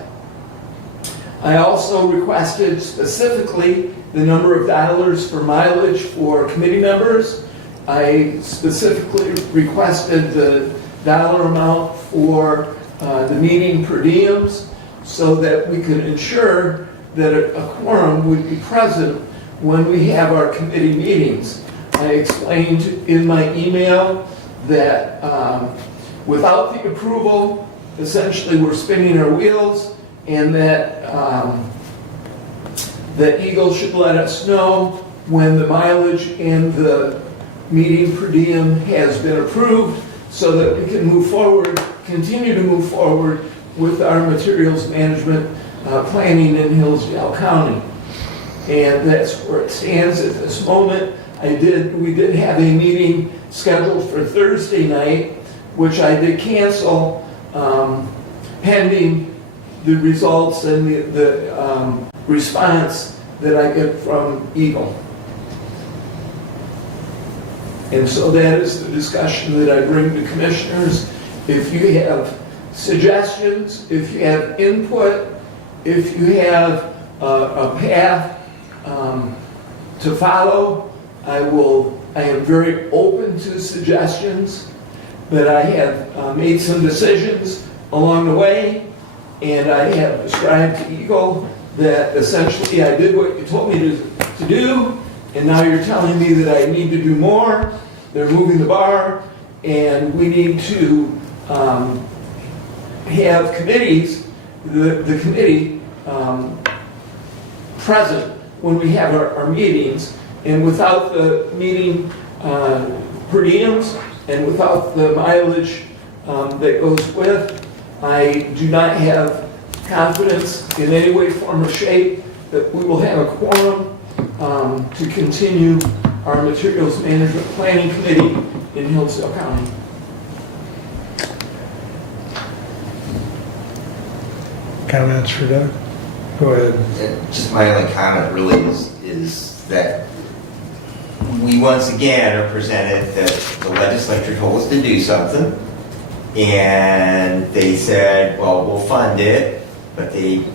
I also requested specifically the number of dollars for mileage for committee members. I specifically requested the dollar amount for the meeting per diems so that we could ensure that a quorum would be present when we have our committee meetings. I explained in my email that without the approval, essentially we're spinning our wheels, and that that Eagle should let us know when the mileage and the meeting per diem has been approved so that we can move forward, continue to move forward with our materials management planning in Hillsdale County. And that's where it stands at this moment. We did have a meeting scheduled for Thursday night, which I did cancel pending the results and the response that I get from Eagle. And so that is the discussion that I bring to commissioners. If you have suggestions, if you have input, if you have a path to follow, I am very open to suggestions, but I have made some decisions along the way, and I have described to Eagle that essentially I did what you told me to do, and now you're telling me that I need to do more. They're moving the bar, and we need to have committees, the committee present when we have our meetings, and without the meeting per diems and without the mileage that goes with, I do not have confidence in any way, form, or shape that we will have a quorum to continue our Materials Management Planning Committee in Hillsdale County. Comments for Doug? Go ahead. Just my only comment really is that we once again are presented that the legislature told us to do something, and they said, well, we'll fund it, but they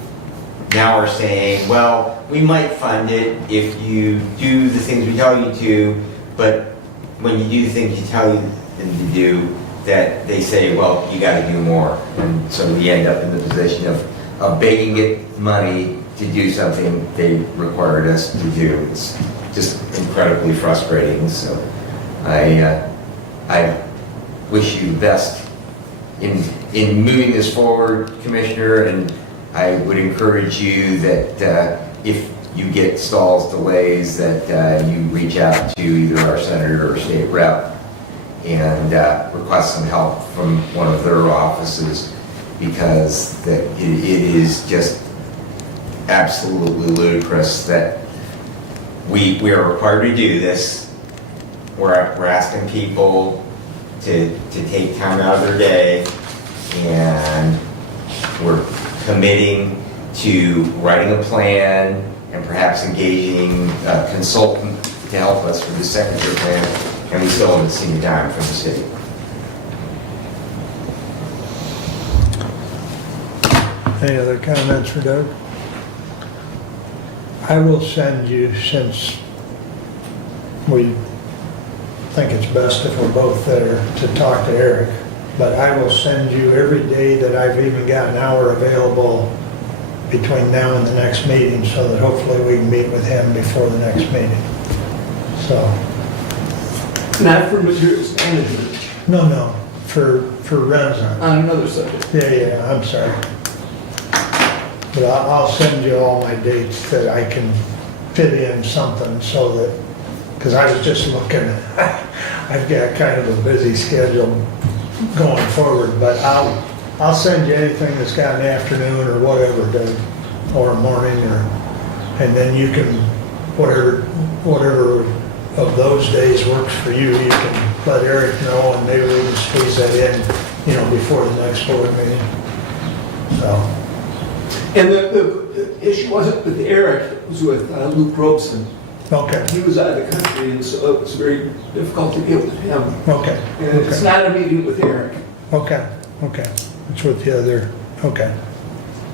now are saying, well, we might fund it if you do the things we tell you to, but when you do the things you tell them to do, that they say, well, you got to do more. And so we end up in the position of begging it money to do something they required us to do. It's just incredibly frustrating. So I wish you the best in moving this forward, Commissioner, and I would encourage you that if you get stalls, delays, that you reach out to either our senator or state rep and request some help from one of their offices, because that it is just absolutely ludicrous that we are required to do this. We're asking people to take time out of their day, and we're committing to writing a plan and perhaps engaging a consultant to help us with the second-year plan, and we still haven't seen a dime from the city. Any other comments for Doug? I will send you, since we think it's best if we're both there, to talk to Eric, but I will send you every day that I've even got an hour available between now and the next meeting, so that hopefully we can meet with him before the next meeting. So, Not for materials management, no, for Renaissance. on another subject. Yeah, I'm sorry. But I'll send you all my dates that I can fit in something so that, because I was just looking, I've got kind of a busy schedule going forward, but I'll send you anything that's got an afternoon or whatever, Doug, or a morning, and then you can, whatever of those days works for you, you can let Eric know, and maybe we can squeeze that in, before the next board meeting. So. And the issue wasn't with Eric, it was with Luke Robeson. Okay, He was out of the country, and so it was very difficult to get with him. okay, And it's not a meeting with Eric, okay. It's with the other, okay.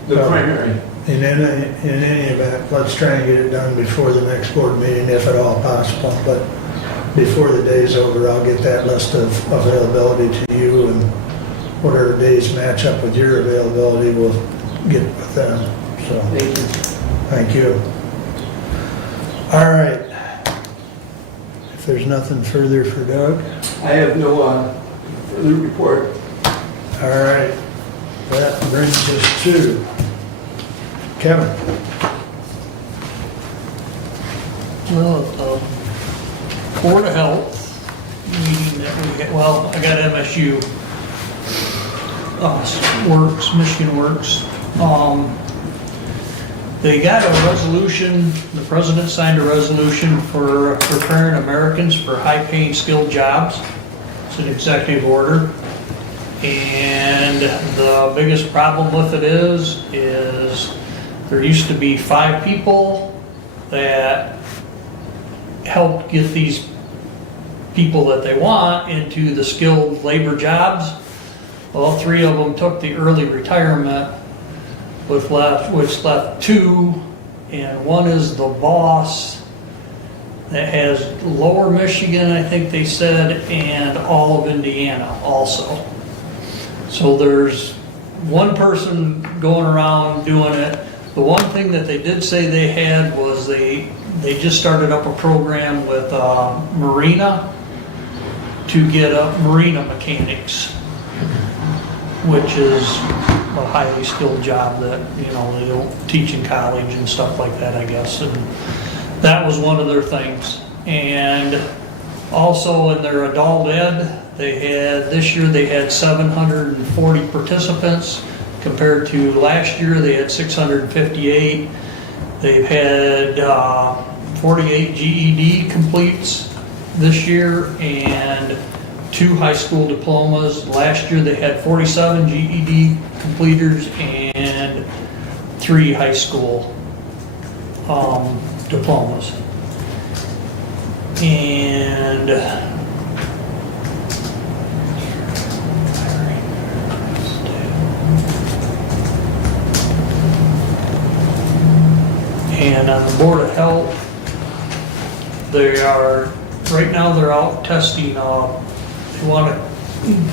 the primary. In any event, let's try and get it done before the next board meeting, if at all possible. But before the day's over, I'll get that list of availability to you, and whatever days match up with your availability, we'll get with them. So, Thank you. thank you. All right. If there's nothing further for Doug, I have no further report. all right. That brings us to Kevin. Well, Board of Health meeting that we had, well, I got MSU, Michigan Works. They got a resolution, the president signed a resolution for preparing Americans for high-paying skilled jobs. It's an executive order. And the biggest problem with it is there used to be 5 people that helped get these people that they want into the skilled labor jobs. Well, 3 of them took the early retirement, which left 2, and one is the boss that has Lower Michigan, I think they said, and all of Indiana also. So there's one person going around doing it. The one thing that they did say they had was they just started up a program with Marina to get up marina mechanics, which is a highly skilled job that, you know, they don't teach in college and stuff like that, I guess. And that was one of their things. And also in their adult ed, this year they had 740 participants compared to last year they had 658. They've had 48 GED completes this year and 2 high school diplomas. Last year they had 47 GED completers and 3 high school diplomas. And on the Board of Health, right now they're out testing, they want to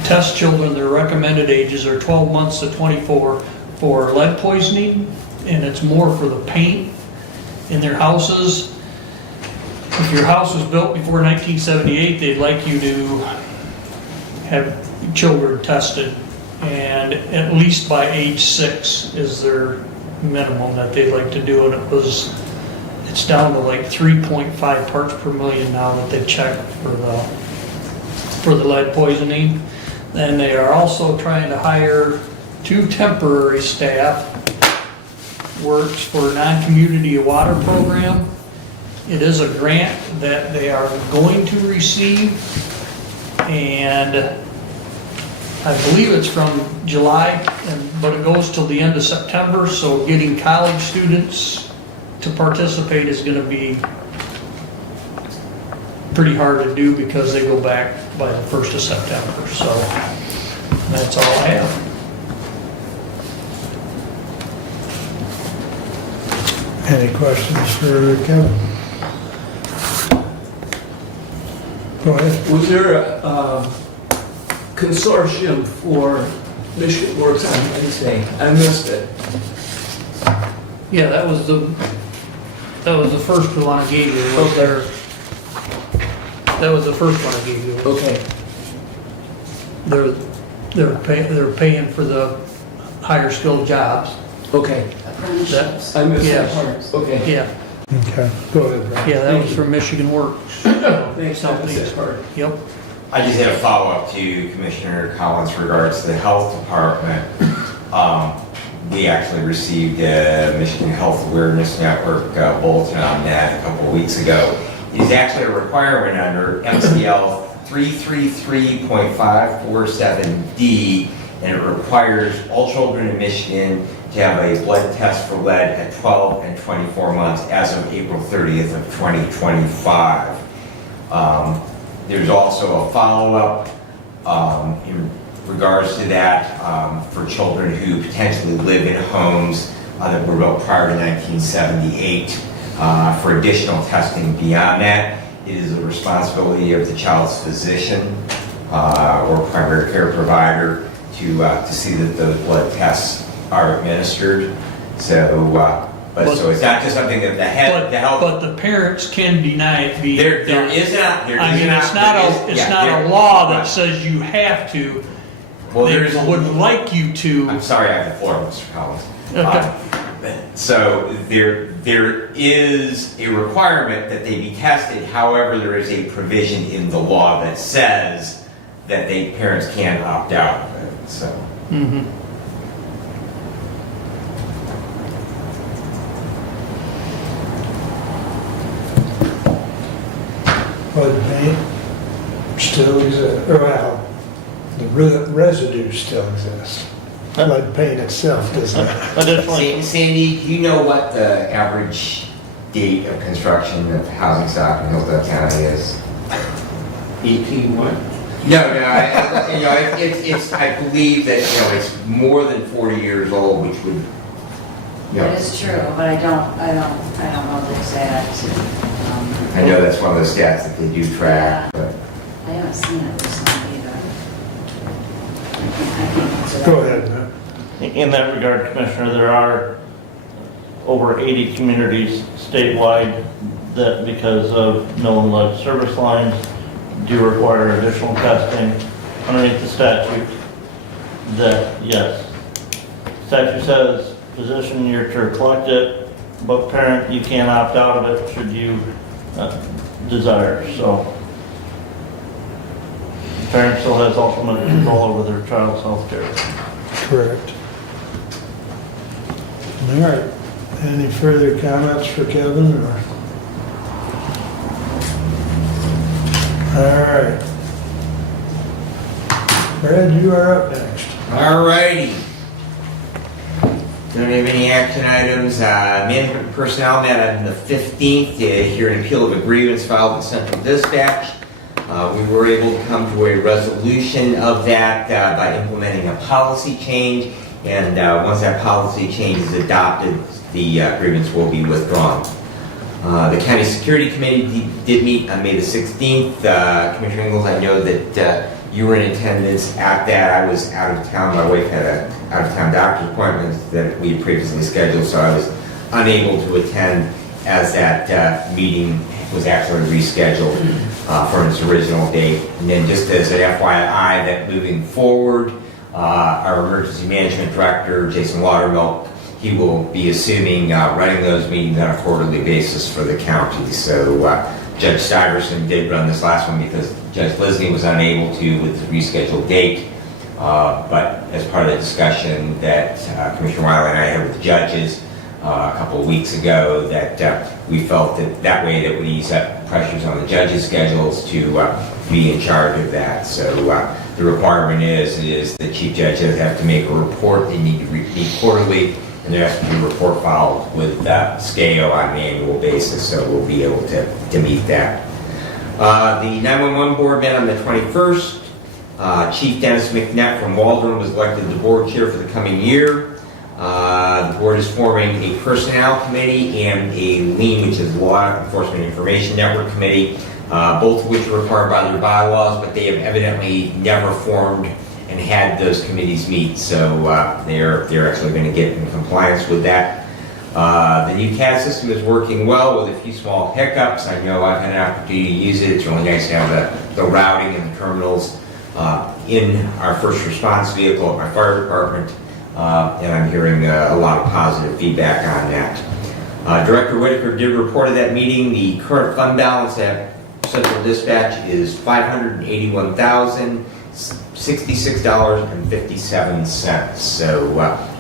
test children, their recommended ages are 12 months to 24 for lead poisoning, and it's more for the paint in their houses. If your house was built before 1978, they'd like you to have children tested, and at least by age 6 is their minimum that they'd like to do, and it's down to like 3.5 parts per million now that they check for the lead poisoning. And they are also trying to hire 2 temporary staff, works for non-community water program. It is a grant that they are going to receive, and I believe it's from July, but it goes till the end of September, so getting college students to participate is going to be pretty hard to do because they go back by the 1st of September. So that's all I have. Any questions for Kevin? Go ahead. Was there a consortium for Michigan Works on Wednesday? I missed it. Yeah, that was the first one I gave you. That was the first one I gave you. Okay. They're paying for the higher skilled jobs. Okay. That, I missed Yes. that part. Okay. yeah, Okay, go ahead, Brian. yeah, that was from Michigan Works. Thanks, I missed that part. Yep. I just had a follow-up to Commissioner Collins regards to the health department. We actually received a Michigan Health Awareness Network bulletin on that a couple of weeks ago. It is actually a requirement under MCL 333.547D, and it requires all children in Michigan to have a blood test for lead at 12 and 24 months as of April 30th of 2025. There's also a follow-up in regards to that for children who potentially live in homes that were built prior to 1978 for additional testing beyond that. It is the responsibility of the child's physician or primary care provider to see that those blood tests are administered. So, so it's not just something that the health. But the parents can deny it being There done. is not. There I is mean, not, it's not there- a law that right. says you have to. Well, They there's would like you to. I'm sorry, I have the floor, Mr. Collins. Okay. So there is a requirement that they be tested. However, there is a provision in the law that says that parents can opt out of it. So. Mhm. Lead paint still exists, or well, the residue still exists. Lead paint itself does not. Additionally, Sandy, do you know what the average date of construction of housing stock in Hillsdale County is? 18 what? No, I believe that, it's more than 40 years old, which would, That is true, but I don't know the exact. I know that's one of the stats that they do track, but. I haven't seen it recently either. I can't answer that. Go ahead, Matt. In that regard, Commissioner, there are over 80 communities statewide that, because of mill and lead service lines, do require additional testing underneath the statute. That, yes, statute says physician, you're to collect it, but parent, you can opt out of it should you desire. So the parent still has ultimate control over their child's health care. Correct. All right. Any further comments for Kevin? Or? All right. Brad, you are up next. All righty. Don't have any action items. Management and personnel met on the 15th to hear an appeal of a grievance filed with Central Dispatch. We were able to come to a resolution of that by implementing a policy change, and once that policy change is adopted, the grievance will be withdrawn. The County Security Committee did meet on May the 16th. Commissioner Ingalls, I know that you were in attendance at that. I was out of town. My wife had an out-of-town doctor's appointment that we had previously scheduled, so I was unable to attend as that meeting was actually rescheduled from its original date. And then just as an FYI, that moving forward, our Emergency Management Director, Jason Watermilk, he will be assuming running those meetings on a quarterly basis for the county. So Judge Stuyvesant did run this last one because Judge Lisney was unable to with the rescheduled date. But as part of the discussion that Commissioner Wiley and I had with the judges a couple of weeks ago, that we felt that way that would ease up pressures on the judges' schedules to be in charge of that. So the requirement is the chief judge does have to make a report. They need to meet quarterly, and there has to be a report filed with SCAO on an annual basis, so we'll be able to meet that. The 911 board met on the 21st. Chief Dennis McNett from Waldron was elected the board chair for the coming year. The board is forming a personnel committee and a LEAN, which is Law Enforcement Information Network Committee, both of which are required by their bylaws, but they have evidently never formed and had those committees meet, so they're actually going to get in compliance with that. The new CAD system is working well with a few small hiccups. I know I've had an opportunity to use it. It's really nice to have the routing and the terminals in our first response vehicle at my fire department, and I'm hearing a lot of positive feedback on that. Director Whitaker did report at that meeting the current fund balance at Central Dispatch is $581,066.57. So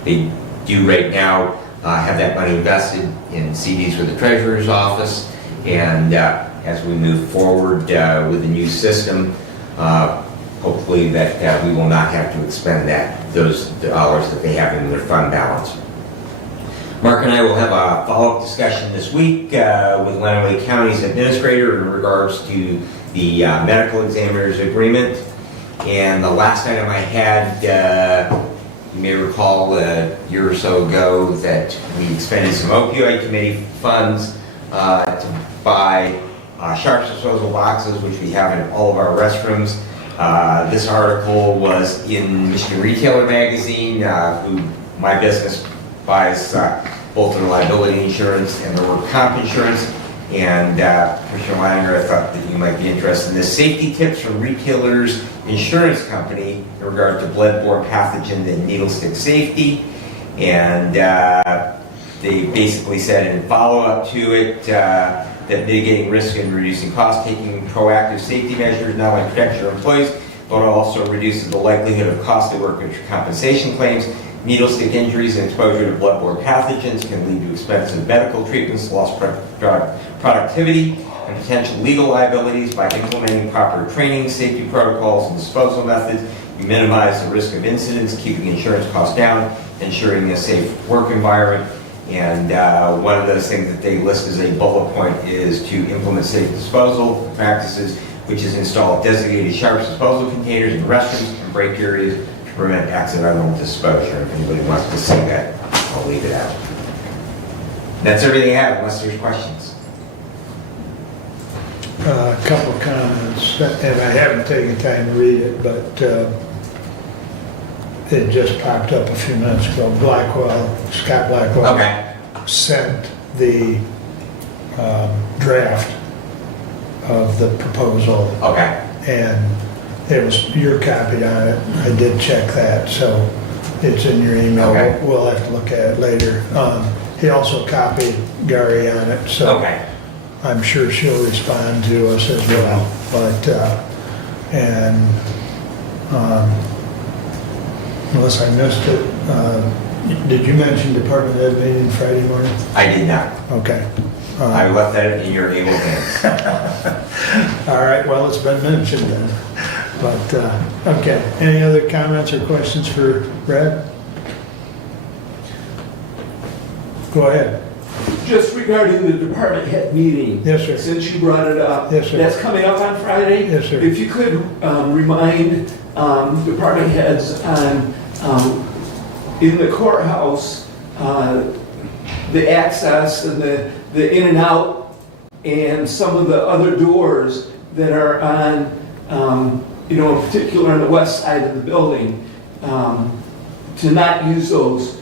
they do right now have that money invested in CDs with the Treasurer's Office, and as we move forward with the new system, hopefully that we will not have to expend those dollars that they have in their fund balance. Mark and I will have a follow-up discussion this week with Lenawee County's administrator in regards to the medical examiner's agreement. And the last item I had, you may recall a year or so ago that we expended some opioid committee funds to buy sharps disposal boxes, which we have in all of our restrooms. This article was in Michigan Retailer Magazine, who my business buys both the liability insurance and the work comp insurance. And Commissioner Leininger, I thought that you might be interested in this. Safety tips from retailers' insurance company in regard to bloodborne pathogen and needle stick safety. And they basically said in follow-up to it that mitigating risk and reducing costs, taking proactive safety measures not only protects your employees, but also reduces the likelihood of costly workers' compensation claims. Needle stick injuries and exposure to bloodborne pathogens can lead to expensive medical treatments, lost productivity, and potential legal liabilities. By implementing proper training, safety protocols, and disposal methods, you minimize the risk of incidents, keeping insurance costs down, ensuring a safe work environment. And one of those things that they list as a bullet point is to implement safe disposal practices, which has installed designated sharps disposal containers in restrooms and break areas to prevent accidental disposure. If anybody wants to say that, I'll leave it out. That's everything I have, unless there's questions. A couple comments, and I haven't taken time to read it, but it just popped up a few minutes ago. Scott Blackwell Okay. sent the draft of the proposal, Okay. and it was, you're copied on it. I did check that, so it's in your email. Okay. We'll have to look at it later. He also copied Gary on it, so Okay. I'm sure she'll respond to us as well. But, unless I missed it, did you mention department head meeting Friday morning? I did not. Okay. I left that in your able hands. All right, well, it's been mentioned then. But, okay, any other comments or questions for Brad? Go ahead. Just regarding the department head meeting. Yes, sir. Since you brought it up. Yes, sir. That's coming up on Friday. Yes, sir. If you could remind department heads on, in the courthouse, the access and the in and out, and some of the other doors that are on, in particular on the west side of the building, to not use those.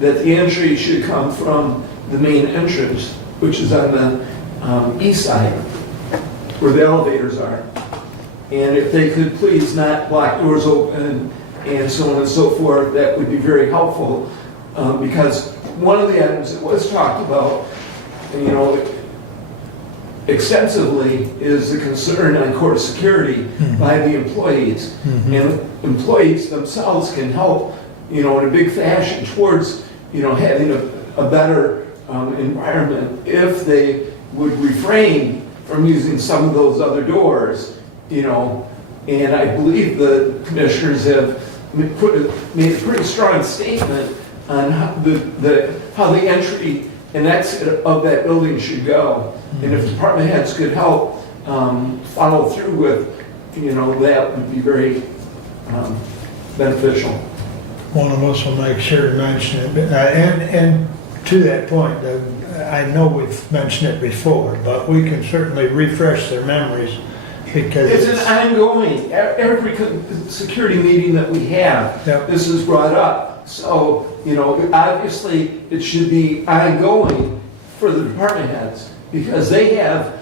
That the entry should come from the main entrance, which is on the east side, where the elevators are. And if they could please not block doors open and so on and so forth, that would be very helpful. Because one of the items that was talked about, extensively, is the concern on court security by the employees. And employees themselves can help, in a big fashion towards, having a better environment if they would refrain from using some of those other doors, and I believe the commissioners have made a pretty strong statement on how the entry and exit of that building should go. And if department heads could help follow through with, that would be very beneficial. One of us will make sure to mention it. And to that point, I know we've mentioned it before, but we can certainly refresh their memories because It's an ongoing, every security meeting that we have, Yep. this is brought up. So, obviously, it should be ongoing for the department heads because they have,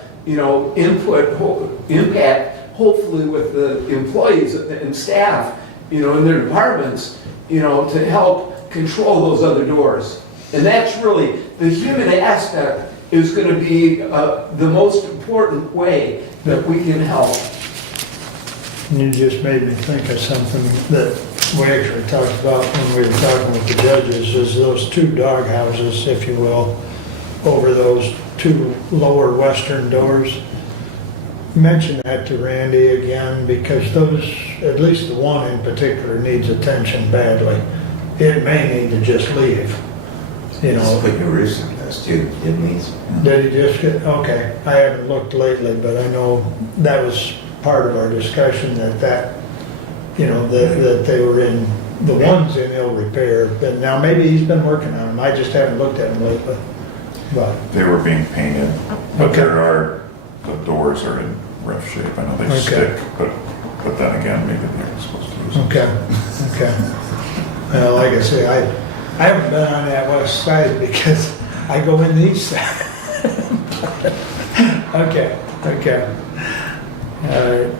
impact, hopefully with the employees and staff, in their departments, to help control those other doors. And that's really, the human aspect is going to be the most important way that we can help. you just made me think of something that we actually talked about when we were talking with the judges, is those two dog houses, if you will, over those two lower western doors. Mention that to Randy again, because those, at least the one in particular, needs attention badly. It may need to just leave, Just put new roofs on those too, didn't these? Did he just get, okay, I haven't looked lately, but I know that was part of our discussion that they were in, the ones in ill repair, but now maybe he's been working on them, I just haven't looked at them lately, but, They were being painted, but Okay. the doors are in rough shape. I know they Okay. stick, but then again, maybe they're supposed to use them. okay. Well, like I say, I haven't been on that west side because I go in the east side. Okay. All right.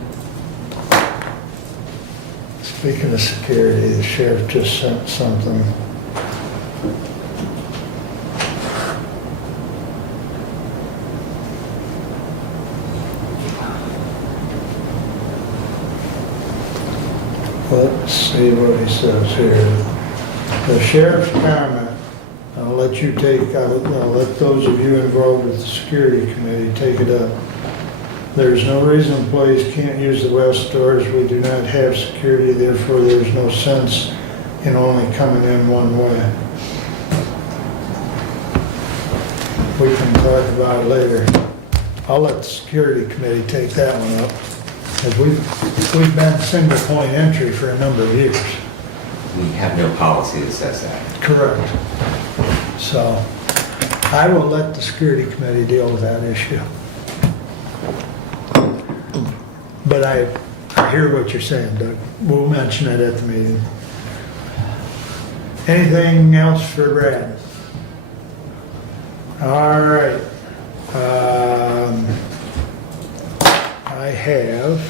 Speaking of security, the sheriff just sent something. Let's see what he says here. The sheriff's comment, I'll let those of you involved with the security committee take it up. There's no reason employees can't use the west doors. We do not have security, therefore there's no sense in only coming in one way. We can talk about it later. I'll let the security committee take that one up. Because we've been single point entry for a number of years. We have no policy that says that. Correct. So I will let the security committee deal with that issue. But I hear what you're saying, Doug. We'll mention it at the meeting. Anything else for Brad? All right. I have.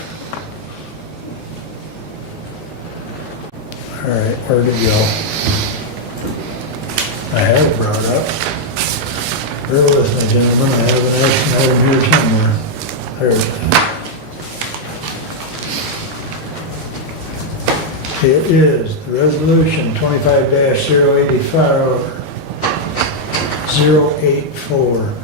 All right, where'd it go? I have it brought up. Bear with me, gentlemen, I have an action item here somewhere. There it is. It is the resolution 25-084.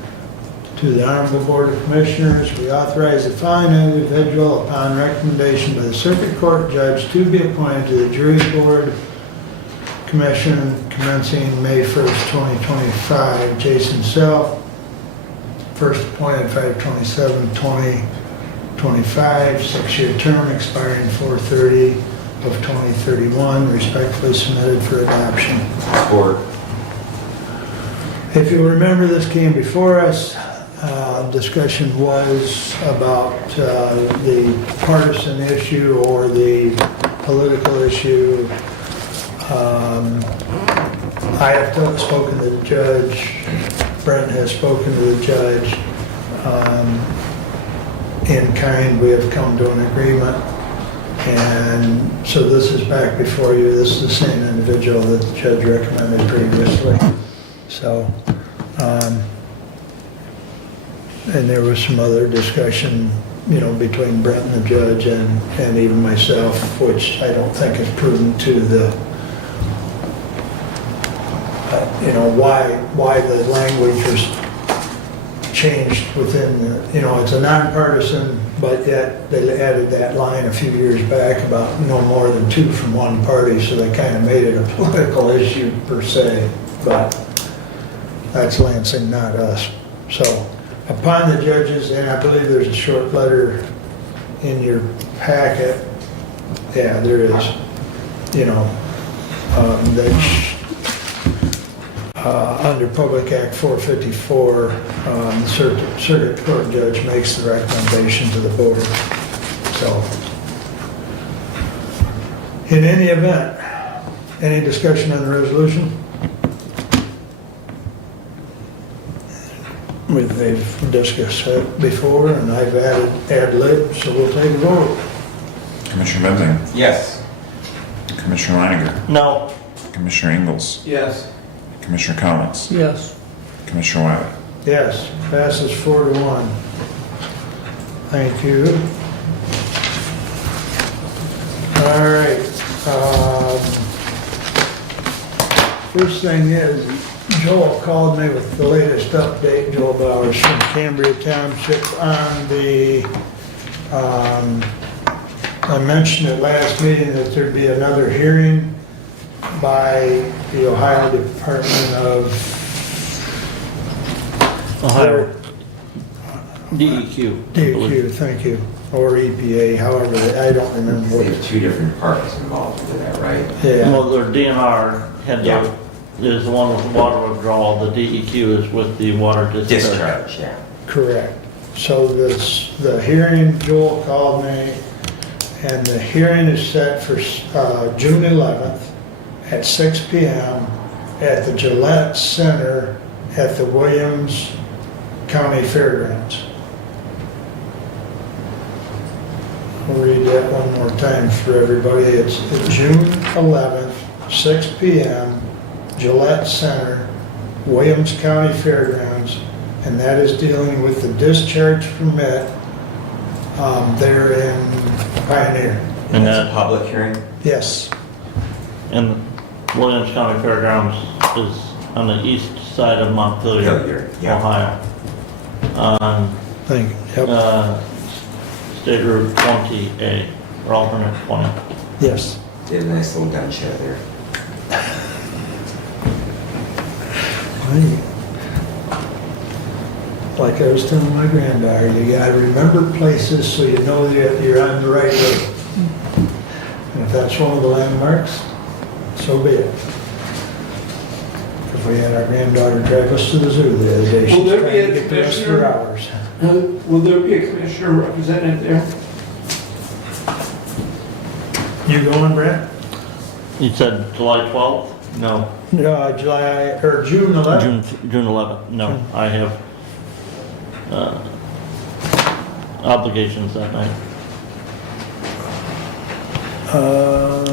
To the Honorable Board of Commissioners, we authorize the following individual upon recommendation by the Circuit Court Judge to be appointed to the Jury Board Commission commencing May 1st, 2025. Jason Self, first appointed 5/27/2025, 6-year term expiring 4/30 of 2031, respectfully submitted for adoption. Support. If you remember, this came before us. Discussion was about the partisan issue or the political issue. I have spoken to the judge. Brent has spoken to the judge. In kind, we have come to an agreement. And so this is back before you. This is the same individual that the judge recommended previously. So, and there was some other discussion, between Brent and the judge and even myself, which I don't think is prudent to the, why the language was changed within the, it's a nonpartisan, but yet they added that line a few years back about no more than 2 from one party, so they kind of made it a political issue per se, but that's Lansing, not us. So, upon the judges, and I believe there's a short letter in your packet. Yeah, there is. Under Public Act 454, the circuit court judge makes the recommendation to the board. So, in any event, any discussion on the resolution? They've discussed it before, and I've added ad lib, so we'll take a vote. Commissioner Benzing, Yes. Commissioner Leininger, No. Commissioner Ingles, Yes. Commissioner Collins, Yes. Commissioner Wiley. Yes, passes 4-1. Thank you. All right. First thing is, Joel called me with the latest update, Joel Bowers from Cambria Township on the, I mentioned at last meeting that there'd be another hearing by the Ohio Department of Ohio. DEQ. DEQ, thank you, or EPA, however, I don't remember what. There's 2 different departments involved with that, right? Yeah, Well, their DNR Yeah. is the one with the water withdrawal, the DEQ is with the water discharge. Discharge, yeah. correct. So the hearing, Joel called me, and the hearing is set for June 11th at 6 p.m. at the Gillette Center at the Williams County Fairgrounds. I'll read that one more time for everybody. It's June 11th, 6 p.m., Gillette Center, Williams County Fairgrounds, and that is dealing with the discharge permit there in Pioneer. And That's a that, public hearing? Yes, and Williams County Fairgrounds is on the east side of Montpelier, Montpelier, yeah. Ohio. On thank you. Yep. State Route 20A, or alternate 20. Yes. Did a nice little gun show there. like I was telling my granddaughter, you gotta remember places so you know that you're on the right road. And if that's one of the landmarks, so be it. If we had our granddaughter drive us to the zoo the other day, she's Will there trying be to a get to us for commissioner? hours. Will there be a commissioner representative there? You going, Brent? You said July 12th? No. July, or June 11th? June 11th? No, I have obligations that night,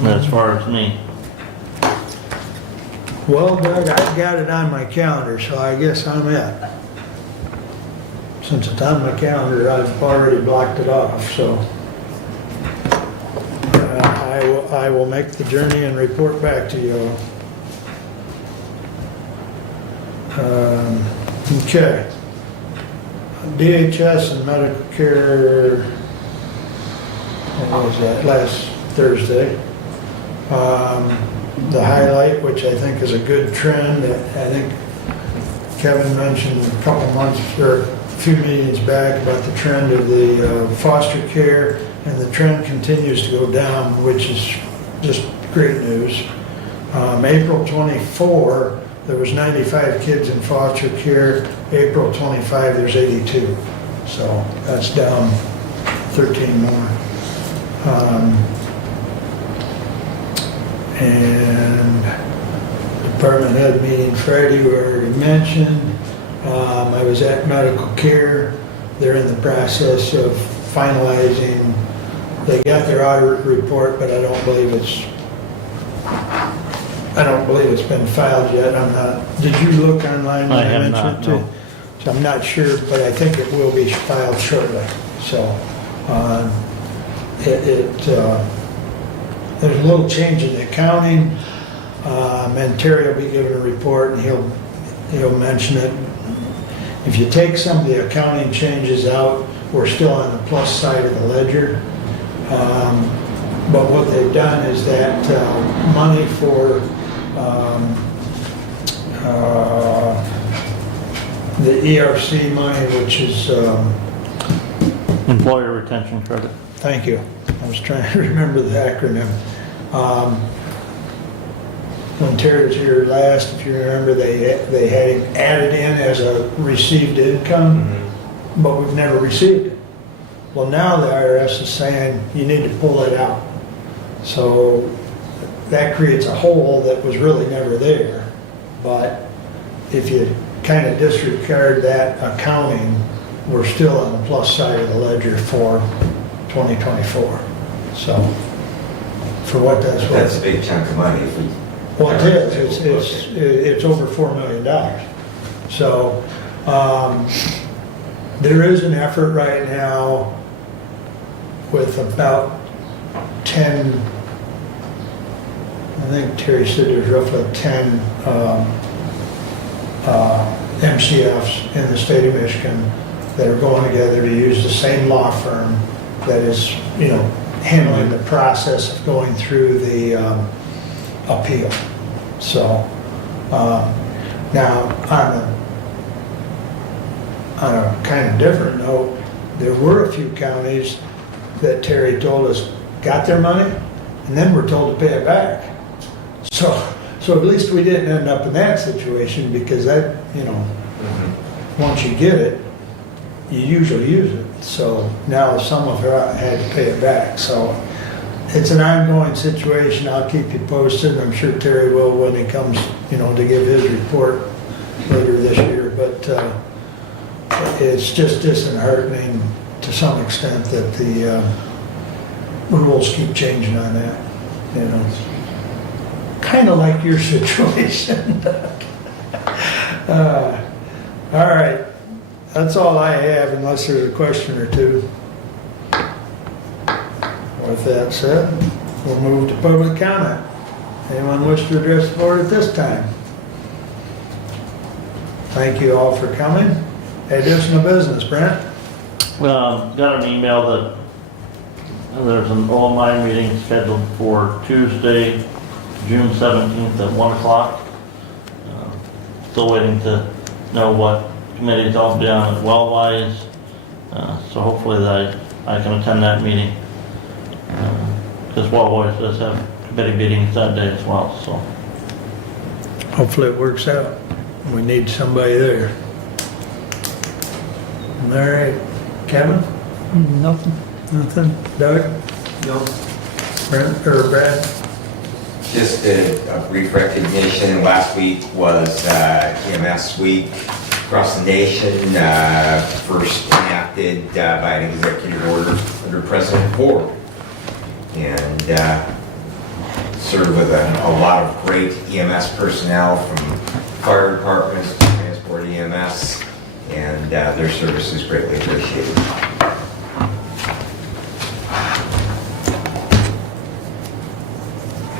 as far as me. Well, Doug, I've got it on my calendar, so I guess I'm it. Since it's on my calendar, I've already blocked it off, so. I will make the journey and report back to you. Okay. DHS and medical care, what was that, last Thursday. The highlight, which I think is a good trend, I think Kevin mentioned a couple months or a few meetings back about the trend of the foster care, and the trend continues to go down, which is just great news. April 24, there was 95 kids in foster care. April 25, there's 82. So that's down 13 more. And department head meeting Friday, we already mentioned. I was at medical care. They're in the process of finalizing. They got their audit report, but I don't believe it's been filed yet. I'm not, did you look online when I I have mentioned not, it? no. So I'm not sure, but I think it will be filed shortly. So, there's a little change in the accounting. And Terry will be giving a report and he'll mention it. If you take some of the accounting changes out, we're still on the plus side of the ledger. But what they've done is that money for the ERC money, which is, Employer retention credit. thank you, I was trying to remember the acronym. When Terry was here last, if you remember, they had him added in as a received income, but we've never received it. Well, now the IRS is saying you need to pull it out. So that creates a hole that was really never there. But if you kind of disregard that accounting, we're still on the plus side of the ledger for 2024. So for what that's worth. That's a big chunk of money if we. Well, it is, it's over $4 million. So, there is an effort right now with about 10, I think Terry said there's roughly 10 MCFs in the state of Michigan that are going together to use the same law firm that is, handling the process of going through the appeal. So, now on a kind of different note, there were a few counties that Terry told us got their money and then were told to pay it back. So at least we didn't end up in that situation, because that, once you get it, you usually use it. So now some of her had to pay it back. So it's an ongoing situation. I'll keep you posted. I'm sure Terry will when he comes, to give his report later this year. But it's just disheartening to some extent that the rules keep changing on that. Kind of like your situation. All right. That's all I have, unless there's a question or two. With that said, we'll move to public comment. Anyone wish to address the board at this time? Thank you all for coming. Additional business, Brent? Got an email that there's an OMI meeting scheduled for Tuesday, June 17th at 1 o'clock. Still waiting to know what committees. I'll be on at Wellwise, so hopefully that I can attend that meeting. Because Wellwise does have committee meetings that day as well, so. Hopefully it works out. We need somebody there. All right, Kevin? Nothing. Nothing? Doug? No. Brent, or Brad? Just a brief recognition, last week was EMS week across the nation, first enacted by an executive order under President Ford. And served with a lot of great EMS personnel from fire departments to transport EMS, and their service is greatly appreciated.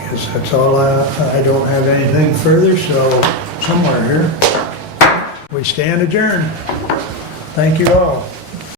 Guess that's all. I don't have anything further, so somewhere here, we stand adjourned. Thank you all.